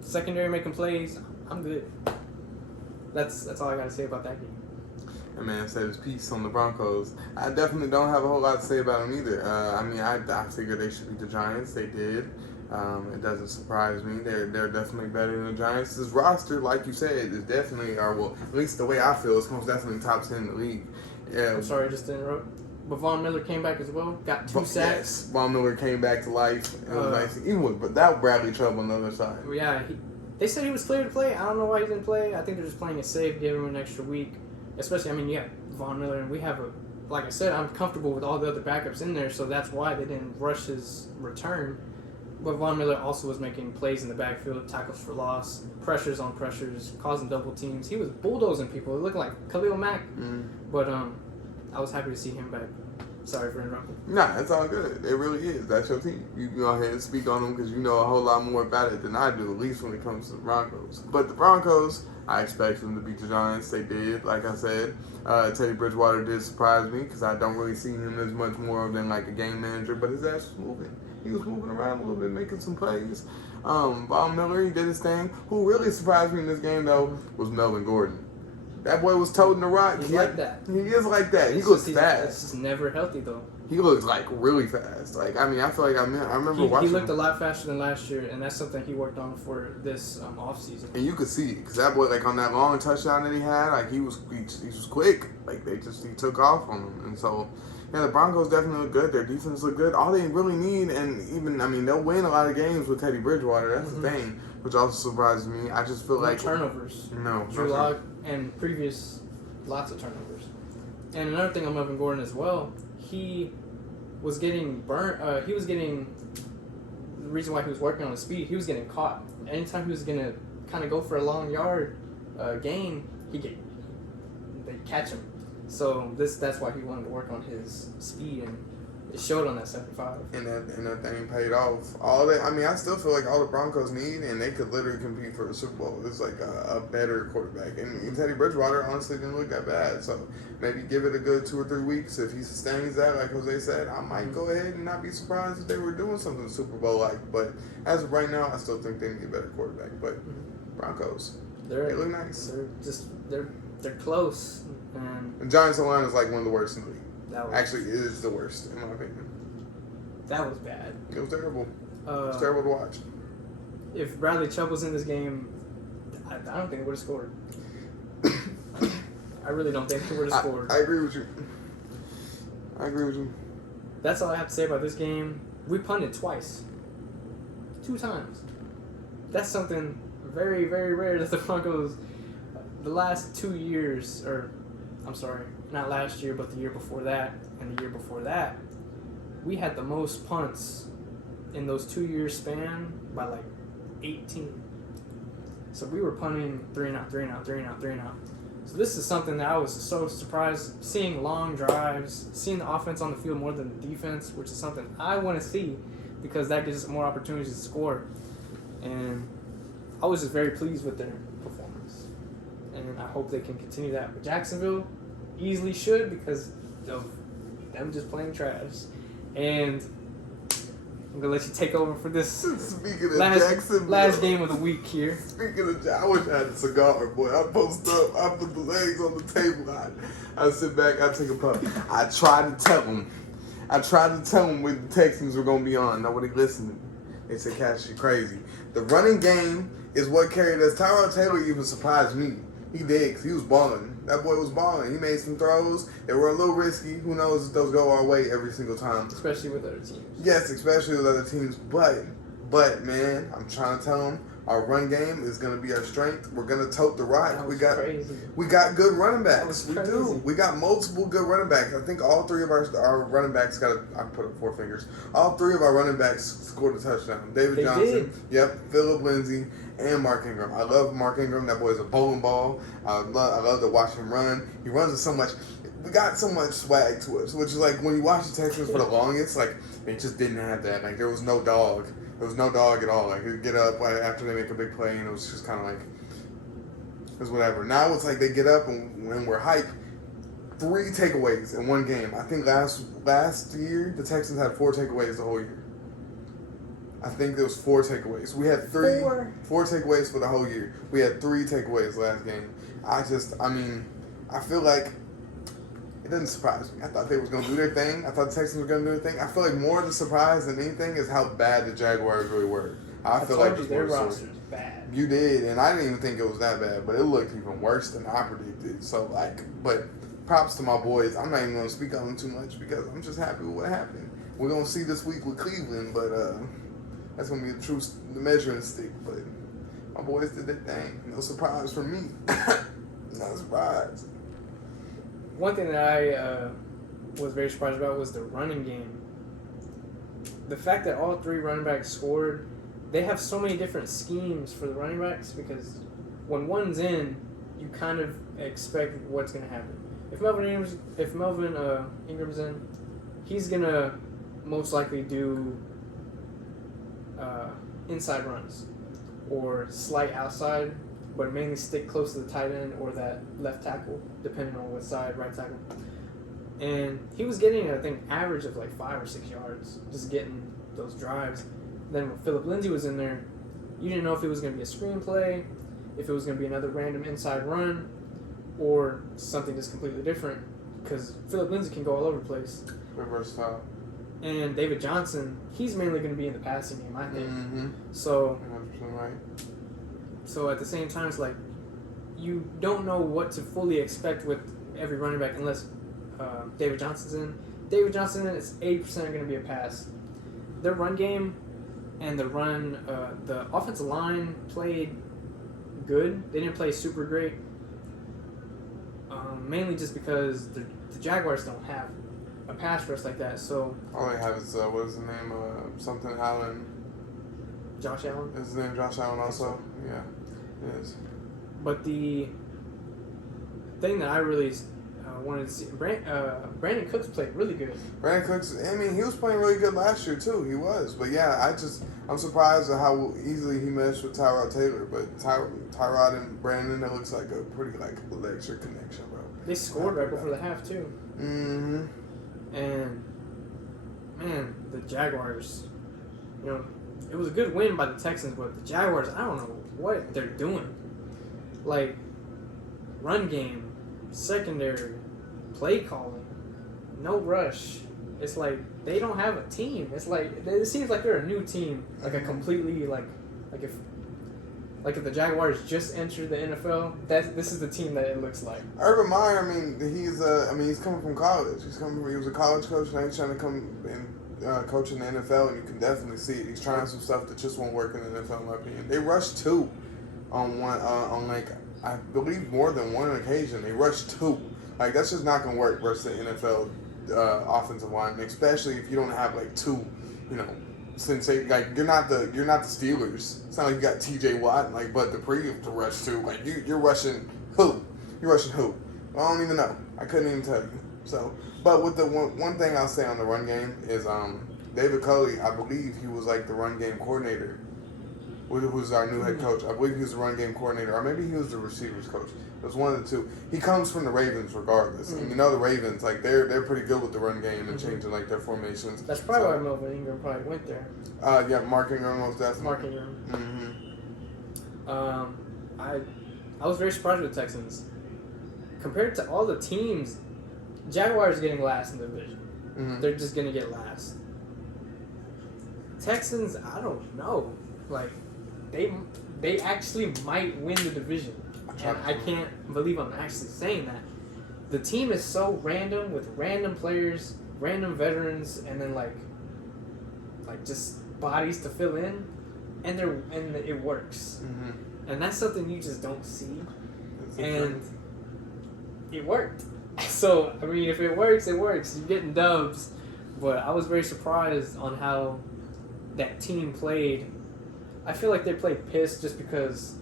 secondary making plays. I'm good. That's all I got to say about that game. That man said his piece on the Broncos. I definitely don't have a whole lot to say about them either. I figured they should beat the Giants. They did. It doesn't surprise me. They're definitely better than the Giants. This roster, like you said, is definitely, at least the way I feel, it's most definitely top 10 in the league. Yeah. I'm sorry, just to interrupt. But Von Miller came back as well. Got 2 sacks. Yes, Von Miller came back to life. It was nice. But that Bradley Chubb on the other side. Yeah, They said he was clear to play. I don't know why he didn't play. I think they're just playing it safe, giving him an extra week. Especially, I mean, you have Von Miller, and we have like I said, I'm comfortable with all the other backups in there, so that's why they didn't rush his return. But Von Miller also was making plays in the backfield, tackles for loss, pressures on pressures, causing double teams. He was bulldozing people. It looked like Khalil Mack. But I was happy to see him back. Sorry for interrupting. Nah, it's all good. It really is. That's your team. You can go ahead and speak on them because you know a whole lot more about it than I do, at least when it comes to the Broncos. But the Broncos, I expect them to beat the Giants. They did, like I said. Teddy Bridgewater did surprise me because I don't really see him as much more than like a game manager, but his ass was moving. He was moving around a little bit, making some plays. Von Miller, he did his thing. Who really surprised me in this game, though, was Melvin Gordon. That boy was toting the rock. He's like that. He is like that. He looks fast. It's just never healthy, though. He looks like really fast. Like, I mean, I feel like I remember watching. He looked a lot faster than last year, and that's something he worked on for this offseason. And you could see it, because that boy, like, on that long touchdown that he had, like, he was quick. Like, he took off on him. And so, yeah, the Broncos definitely look good. Their defense look good. All they really need, and even, I mean, they'll win a lot of games with Teddy Bridgewater. That's the thing, which also surprises me. I just feel like turnovers. No. Drew Lock and previous, lots of turnovers. And another thing on Melvin Gordon as well, he was getting burnt. The reason why he was working on his speed, he was getting caught. Anytime he was gonna kind of go for a long yard gain, they'd catch him. So that's why he wanted to work on his speed, and it showed on that 75. And that thing paid off. I still feel like all the Broncos need, and they could literally compete for the Super Bowl. It's like a better quarterback. And Teddy Bridgewater honestly didn't look that bad. So maybe give it a good 2 or 3 weeks. If he sustains that, like Jose said, I might go ahead and not be surprised if they were doing something Super Bowl like. But as of right now, I still think they need a better quarterback. But Broncos, they look nice. They're close. And Giants line is like one of the worst in the league. Actually, it is the worst, in my opinion. That was bad. It was terrible. It was terrible to watch. If Bradley Chubb was in this game, I don't think they would have scored. I really don't think they would have scored. I agree with you. That's all I have to say about this game. We punted twice. 2 times. That's something very, very rare that the Broncos, the last 2 years, not last year, but the year before that, and the year before that, we had the most punts in those 2 years span by like 18. So we were punting 3 and out. So this is something that I was so surprised, seeing long drives, seeing the offense on the field more than the defense, which is something I want to see because that gives us more opportunities to score. And I was just very pleased with their performance. And I hope they can continue that. But Jacksonville easily should because of them just playing trash. And I'm going to let you take over for this last game of the week here. Speaking of, I wish I had a cigar, boy. I post up, I put the legs on the table. I sit back, I take a puff. I tried to tell them when the Texans were going to be on. Nobody listened. They said, Cash, you crazy. The running game is what carried us. Tyrod Taylor even surprised me. He did, because he was balling. That boy was balling. He made some throws. They were a little risky. Who knows if those go our way every single time. Especially with other teams. Yes, especially with other teams. But man, I'm trying to tell them our run game is going to be our strength. We're going to tote the rock. We got good running backs. We do. We got multiple good running backs. I think all 3 of our running backs I put up 4 fingers. All 3 of our running backs scored a touchdown. David Johnson. Yep. Phillip Lindsay. And Mark Ingram. I love Mark Ingram. That boy's a bowling ball. I love to watch him run. He runs with so much. We got so much swag to us, which is like when you watch the Texans for the longest, like they just didn't have that. Like there was no dog. There was no dog at all. Like he'd get up after they make a big play, and it was just kind of like it was whatever. Now it's like they get up and when we're hype. 3 takeaways in one game. I think last year the Texans had 4 takeaways the whole year. I think there was 4 takeaways. We had 4 takeaways for the whole year. We had 3 takeaways last game. I feel like it doesn't surprise me. I thought they was going to do their thing. I thought the Texans were going to do their thing. I feel like more of the surprise than anything is how bad the Jaguars really were. I feel like their roster's bad. You did, and I didn't even think it was that bad, but it looked even worse than I predicted. So, but props to my boys. I'm not even going to speak on them too much because I'm just happy with what happened. We're going to see this week with Cleveland, but that's going to be the true measuring stick. But My boys did their thing. No surprise for me. No surprise. One thing that I was very surprised about was the running game. The fact that all three running backs scored, they have so many different schemes for the running backs because when one's in, you kind of expect what's going to happen. If Melvin Ingram's in, he's going to most likely do inside runs or slight outside, but mainly stick close to the tight end or that left tackle, depending on what side, right tackle. And he was getting, I think, average of like 5 or 6 yards, just getting those drives. Then when Phillip Lindsay was in there, you didn't know if it was going to be a screen play, if it was going to be another random inside run, or something just completely different. Because Phillip Lindsay can go all over the place. Very versatile. And David Johnson, he's mainly going to be in the passing game, I think. Mm-hmm. So, 100% right. So at the same time, it's like you don't know what to fully expect with every running back unless David Johnson's in. David Johnson is 80% going to be a pass. Their run game and the offensive line played good. They didn't play super great, mainly just because the Jaguars don't have a pass rush like that. So all they have is what is the name? Something Allen. Josh Allen. Is his name Josh Allen also? Yeah, it is. But the thing that I really wanted to see, Brandon Cooks played really good. Brandon Cooks, I mean, he was playing really good last year too. He was, but yeah, I'm surprised at how easily he meshed with Tyrod Taylor. But Tyrod and Brandon, it looks like a pretty like electric connection, bro. They scored right before the half too. Mm-hmm. And man, the Jaguars, it was a good win by the Texans, but the Jaguars, I don't know what they're doing. Like, run game, secondary, play calling, no rush. It's like they don't have a team. It's like it seems like they're a new team, like a completely like if the Jaguars just entered the NFL, this is the team that it looks like. Urban Meyer, I mean, he's coming from college. He was a college coach, now he's trying to come and coach in the NFL, and you can definitely see it. He's trying some stuff that just won't work in the NFL, in my opinion. They rushed 2 on one, I believe more than one occasion. They rushed 2. Like, that's just not gonna work versus the NFL offensive line, especially if you don't have like 2, sensation. Like, you're not the Steelers. It's not like you got T.J. Watt and like Bud Dupree to rush 2. Like, you're rushing who? You're rushing who? I don't even know. I couldn't even tell you. So, but with the one thing I'll say on the run game is David Culley. I believe he was like the run game coordinator. Who's our new head coach? I believe he was the run game coordinator, or maybe he was the receivers coach. It was one of the two. He comes from the Ravens, regardless. And the Ravens, like they're pretty good with the run game and changing like their formations. That's probably why Melvin Ingram probably went there. Yeah, Mark Ingram most definitely. Mark Ingram. Mm-hmm. I was very surprised with the Texans compared to all the teams. Jaguars getting last in the division. Mm-hmm. They're just gonna get last. Texans, I don't know. Like, they actually might win the division. And I can't believe I'm actually saying that. The team is so random with random players, random veterans, and then like just bodies to fill in, and it works. Mm-hmm. And that's something you just don't see. And it worked. So, I mean, if it works, it works. You're getting dubs. But I was very surprised on how that team played. I feel like they played pissed just because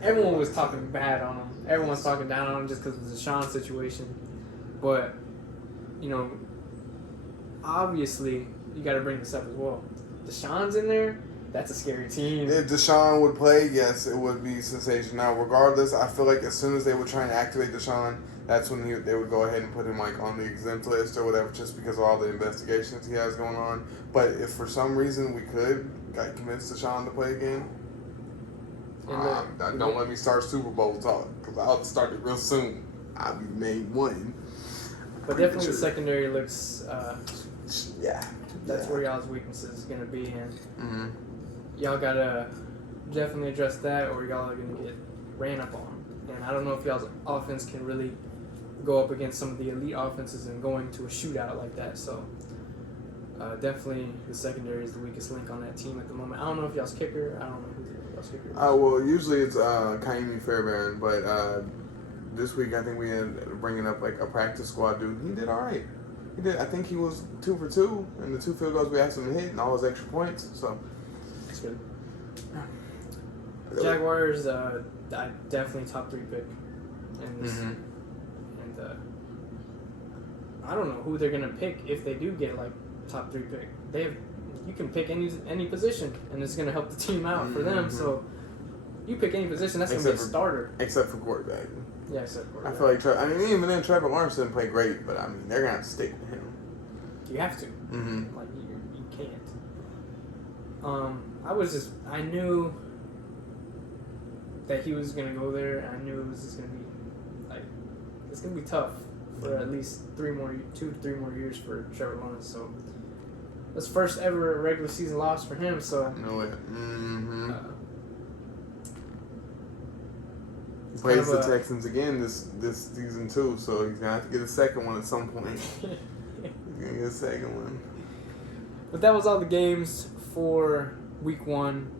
everyone was talking bad on them. Everyone's talking down on them just because of the Rashaan situation. But, obviously, you got to bring this up as well. Deshaun's in there. That's a scary team. If Deshaun would play, yes, it would be sensational. Now, regardless, I feel like as soon as they would try and activate Deshaun, that's when they would go ahead and put him like on the exempt list or whatever, just because of all the investigations he has going on. But if for some reason we could convince Deshaun to play again, don't let me start Super Bowl talk, because I'll start it real soon. I'll be May 1. But definitely the secondary looks. That's where y'all's weaknesses is gonna be, and y'all gotta definitely address that, or y'all are gonna get ran up on. And I don't know if y'all's offense can really go up against some of the elite offenses and go into a shootout like that. So Definitely the secondary is the weakest link on that team at the moment. I don't know if y'all's kicker. I don't know who y'all's kicker is. Well, usually it's Kaimi Fairbairn, but this week I think we ended up bringing up like a practice squad dude. He did all right. He did. I think he was 2 for 2 in the 2 field goals we asked him to hit and all his extra points. So That's good. Jaguars, definitely top 3 pick. And this, and I don't know who they're gonna pick if they do get like top 3 pick. You can pick any position, and it's gonna help the team out for them. So you pick any position, that's gonna be a starter. Except for quarterback. Yeah, except for quarterback. I feel like even then Trevor Lawrence didn't play great, but I mean they're gonna have to stick with him. You have to. Like you can't. I knew that he was gonna go there. I knew it was just gonna be it's gonna be tough for at least 2 to 3 more years for Trevor Lawrence. So that's first ever regular season loss for him. So no way. He kind plays of the Texans again this season too, so he's gonna have to get a second one at some point. He's gonna get a second one. But that was all the games for week 1.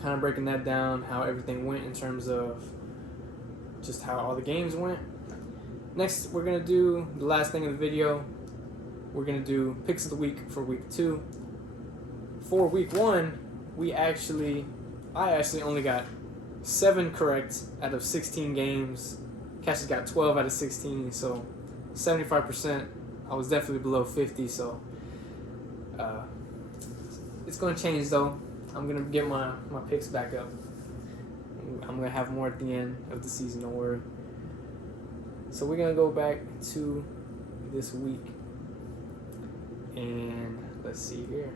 Kind of breaking that down, how everything went in terms of just how all the games went. Next, we're going to do the last thing of the video. We're going to do picks of the week for week 2. For week 1, I actually only got 7 correct out of 16 games. Cassius got 12 out of 16, so 75%. I was definitely below 50, so it's going to change though. I'm going to get my picks back up. I'm going to have more at the end of the season, don't worry. So we're going to go back to this week. And let's see here.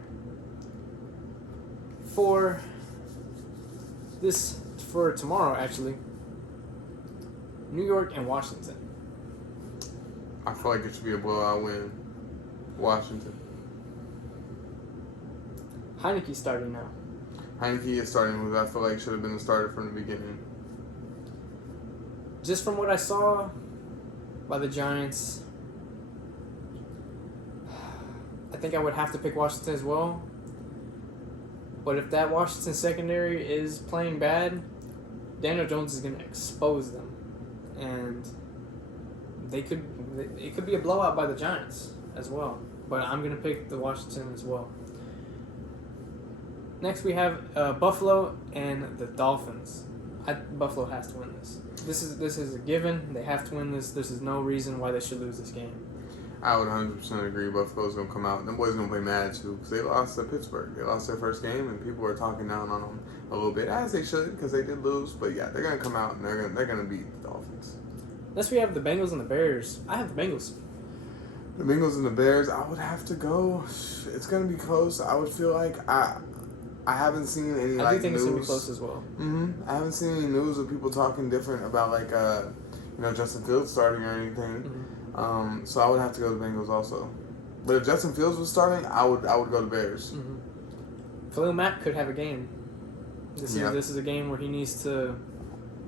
For tomorrow, actually, New York and Washington. I feel like it should be a blowout win. Washington. Heineke's starting now. Heineke is starting, which I feel like should have been the starter from the beginning. Just from what I saw by the Giants, I think I would have to pick Washington as well. But if that Washington secondary is playing bad, Daniel Jones is going to expose them. And it could be a blowout by the Giants as well. But I'm going to pick the Washington as well. Next, we have Buffalo and the Dolphins. Buffalo has to win this. This is a given. They have to win this. This is no reason why they should lose this game. I would 100% agree. Buffalo's going to come out. Them boys going to play mad, too, because they lost to Pittsburgh. They lost their first game, and people are talking down on them a little bit, as they should, because they did lose. But, yeah, they're going to come out, and they're going to beat the Dolphins. Next, we have the Bengals and the Bears. I have the Bengals. The Bengals and the Bears, I would have to go. It's going to be close. I would feel like I haven't seen any, I do think news. it's going to be close as well. I haven't seen any news of people talking different about, Justin Fields starting or anything. So I would have to go to the Bengals also. But if Justin Fields was starting, I would go to Bears. Khalil Mack could have a game. This is a game where he needs to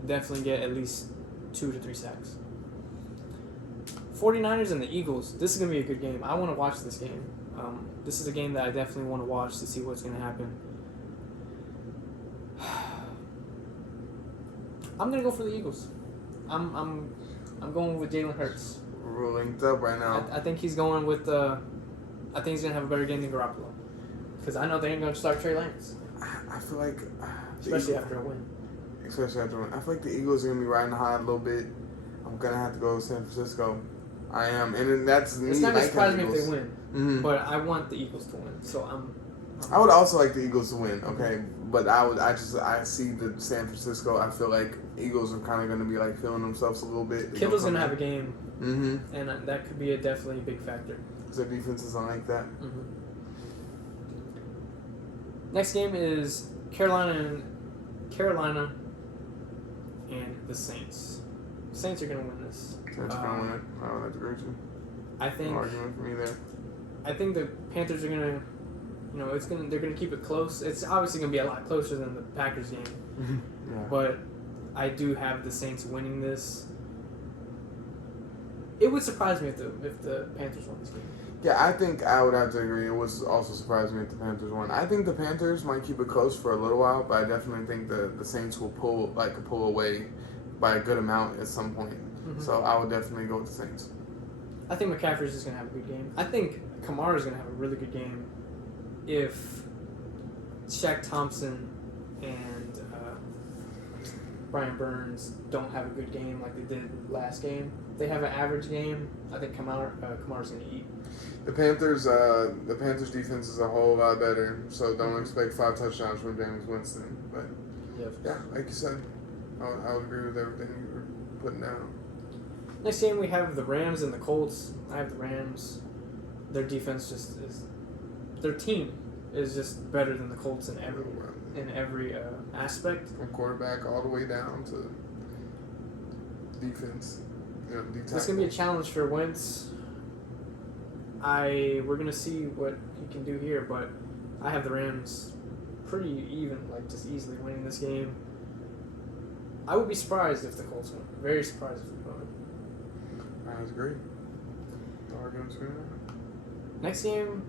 definitely get at least 2 to 3 sacks. 49ers and the Eagles. This is going to be a good game. I want to watch this game. This is a game that I definitely want to watch to see what's going to happen. I'm going to go for the Eagles. I'm going with Jalen Hurts. We're linked up right now. I think he's going with I think he's going to have a better game than Garoppolo. Because I know they ain't going to start Trey Lance. I feel like... Especially after a win. I feel like the Eagles are going to be riding high a little bit. I'm going to have to go with San Francisco. I am. And then that's me. It's not going to surprise me if they win. But I want the Eagles to win. So I would also like the Eagles to win, okay? But I see the San Francisco. I feel like Eagles are kind of going to be like feeling themselves a little bit. Kittle's going to have a game. And that could be definitely a big factor. Because their defenses aren't like that. Next game is Carolina and the Saints. Saints are going to win this. Saints are going to win it. I would have to agree with you. I think. No argument for me there. I think the Panthers are going to. They're going to keep it close. It's obviously going to be a lot closer than the Packers game. But I do have the Saints winning this. It would surprise me if the Panthers won this game. Yeah, I think I would have to agree. It was also surprised me if the Panthers won. I think the Panthers might keep it close for a little while, but I definitely think the Saints will pull away by a good amount at some point. Mm-hmm. So I would definitely go with the Saints. I think McCaffrey's just going to have a good game. I think Kamara's going to have a really good game if Shaq Thompson and Brian Burns don't have a good game like they did last game. If they have an average game, I think Kamara's going to eat. The Panthers defense is a whole lot better, so don't expect 5 touchdowns from James Winston. But yeah, like you said, I would agree with everything you were putting down. Next game we have the Rams and the Colts. I have the Rams. Their defense their team is just better than the Colts in every aspect. From quarterback all the way down to defense. It's gonna be a challenge for Wentz. We're gonna see what he can do here, but I have the Rams pretty even, like just easily winning this game. I would be surprised if the Colts win. Very surprised if they won. That's great. No arguments for that. Next game,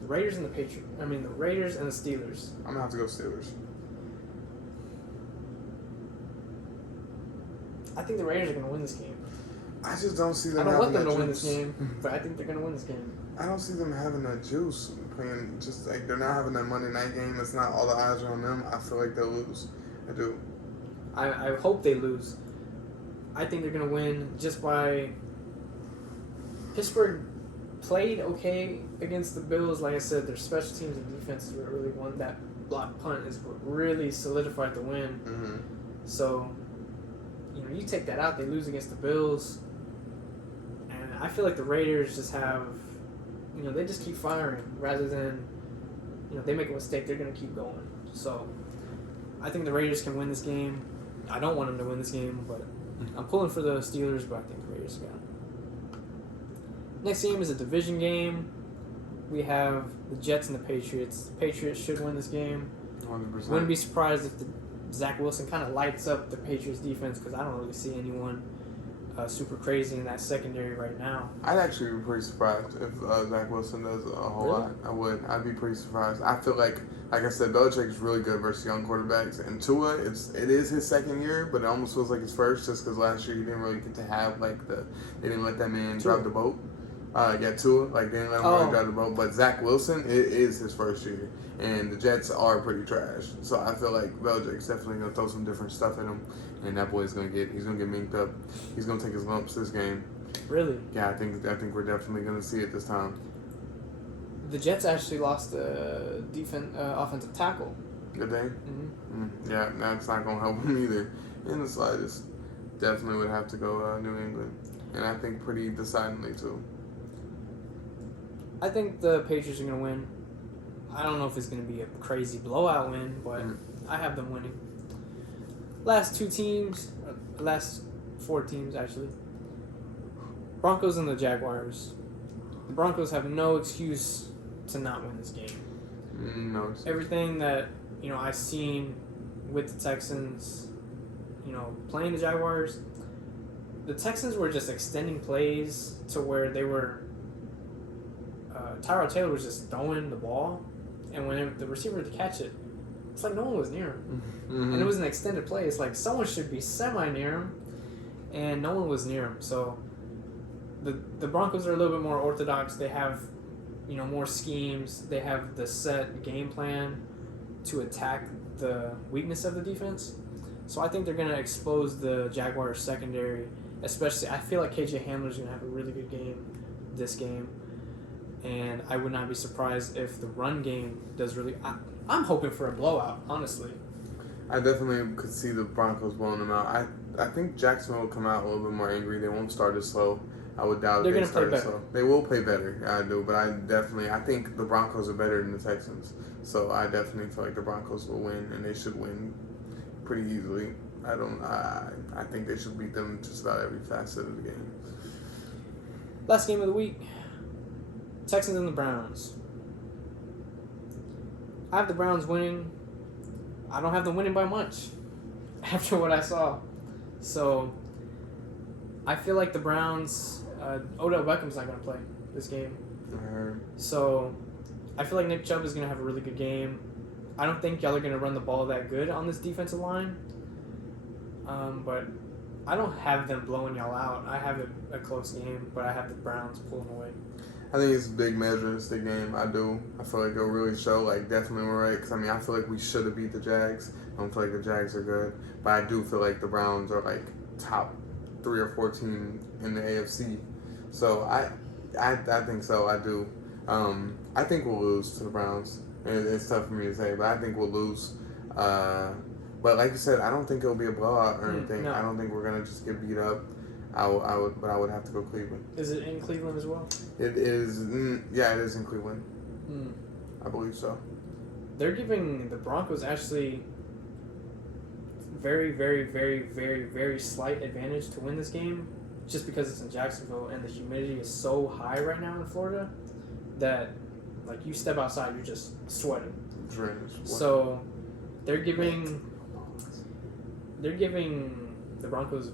the Raiders and the Patriots. I mean, the Raiders and the Steelers. I'm gonna have to go Steelers. I think the Raiders are gonna win this game. I just don't see them. I don't want them to juice. win this game, but I think they're gonna win this game. I don't see them having that juice playing. Just like they're not having that Monday night game. It's not all the eyes are on them. I feel like they'll lose. I do. I hope they lose. I think they're gonna win just by. Pittsburgh played okay against the Bills. Like I said, their special teams and defenses were really one. That block punt is what really solidified the win. Mm-hmm. So, you take that out, they lose against the Bills, and I feel like the Raiders just have, they just keep firing rather than, they make a mistake, they're gonna keep going. So, I think the Raiders can win this game. I don't want them to win this game, but I'm pulling for the Steelers, but I think the Raiders got it. Next game is a division game. We have the Jets and the Patriots. The Patriots should win this game. 100%. Wouldn't be surprised if Zach Wilson kind of lights up the Patriots defense because I don't really see anyone super crazy in that secondary right now. I'd actually be pretty surprised if Zach Wilson does a whole Really? lot. I would. I'd be pretty surprised. I feel like I said, Belichick is really good versus young quarterbacks. And Tua, it is his second year, but it almost feels like his first just because last year he didn't really get to have, they didn't let that man drive the boat. Tua, they didn't let him really drive the boat. But Zach Wilson, it is his first year. And the Jets are pretty trash. So I feel like Belichick's definitely going to throw some different stuff at him. And that boy's going to get minked up. He's going to take his lumps this game. Really? Yeah, I think we're definitely going to see it this time. The Jets actually lost the offensive tackle. Good day? Mm-hmm. Yeah, that's not going to help him either in the slightest. Definitely would have to go New England. And I think pretty decidedly, too. I think the Patriots are going to win. I don't know if it's going to be a crazy blowout win, but I have them winning. Last 4 teams, actually. Broncos and the Jaguars. The Broncos have no excuse to not win this game. No. Everything that, I've seen with the Texans, playing the Jaguars, the Texans were just extending plays to where they were Tyrod Taylor was just throwing the ball, and when the receiver would catch it, it's like no one was near him. Mm-hmm. And it was an extended play. It's like someone should be semi-near him, and no one was near him. So the Broncos are a little bit more orthodox. They have, more schemes. They have the set game plan to attack the weakness of the defense. So I think they're going to expose the Jaguars secondary, especially. I feel like KJ Hamler's going to have a really good game this game. And I would not be surprised if the run game does really... I'm hoping for a blowout, honestly. I definitely could see the Broncos blowing them out. I think Jacksonville will come out a little bit more angry. They won't start as slow. I would doubt They're they going to play start as better. slow. They will play better. I do, but I think the Broncos are better than the Texans. So I definitely feel like the Broncos will win, and they should win pretty easily. I think they should beat them just about every facet of the game. Last game of the week. Texans and the Browns. I have the Browns winning. I don't have them winning by much after what I saw. So I feel like the Browns Odell Beckham's not going to play this game. I heard. So I feel like Nick Chubb is going to have a really good game. I don't think y'all are going to run the ball that good on this defensive line. But I don't have them blowing y'all out. I have a close game, but I have the Browns pulling away. I think it's a big measure. It's the game. I do. I feel like it'll really show, like, definitely we're right. Because, I mean, I feel like we should have beat the Jags. I don't feel like the Jags are good. But I do feel like the Browns are, like, top 3 or 4 team in the AFC. So, I think so. I do. I think we'll lose to the Browns. It's tough for me to say, but I think we'll lose. But like you said, I don't think it'll be a blowout or anything. No. I don't think we're going to just get beat up. I would have to go Cleveland. Is it in Cleveland as well? It is, yeah, it is in Cleveland. Mm. I believe so. They're giving the Broncos actually very, very, very, very, very slight advantage to win this game, just because it's in Jacksonville and the humidity is so high right now in Florida that, like, you step outside, you're just sweating. So they're giving the Broncos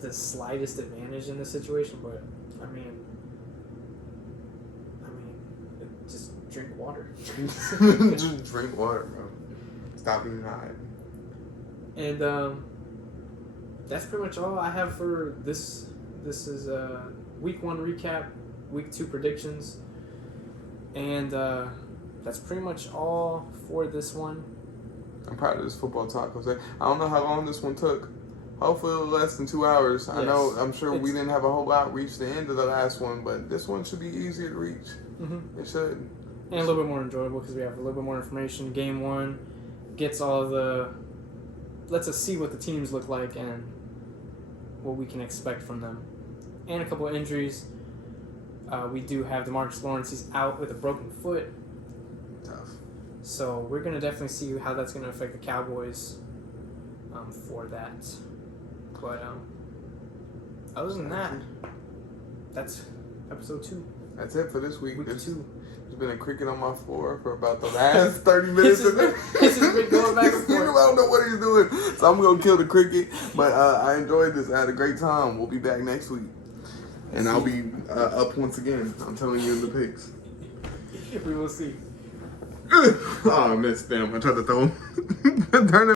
the slightest advantage in this situation, but I mean, just drink water. Just drink water, bro. Stop being high. And that's pretty much all I have for this. This is week 1 recap, week 2 predictions, and that's pretty much all for this one. I'm proud of this football talk, Jose. I don't know how long this one took. Hopefully less than 2 hours. Yes. I'm sure we didn't have a whole lot reach the end of the last one, but this one should be easier to reach. Mm-hmm. It should. And a little bit more enjoyable because we have a little bit more information. Game 1 gets lets us see what the teams look like and what we can expect from them. And a couple of injuries. We do have DeMarcus Lawrence. He's out with a broken foot. Tough. So we're going to definitely see how that's going to affect the Cowboys for that. But other than that, that's episode 2. That's it for this week. Week 2. There's been a cricket on my floor for about the last 30 minutes. This has been going back and forth. I don't know what he's doing. So I'm going to kill the cricket. But I enjoyed this. I had a great time. We'll be back next week. And I'll be up once again. I'm telling you in the picks. We will see. Oh, I missed them. I tried to throw him. Turn it.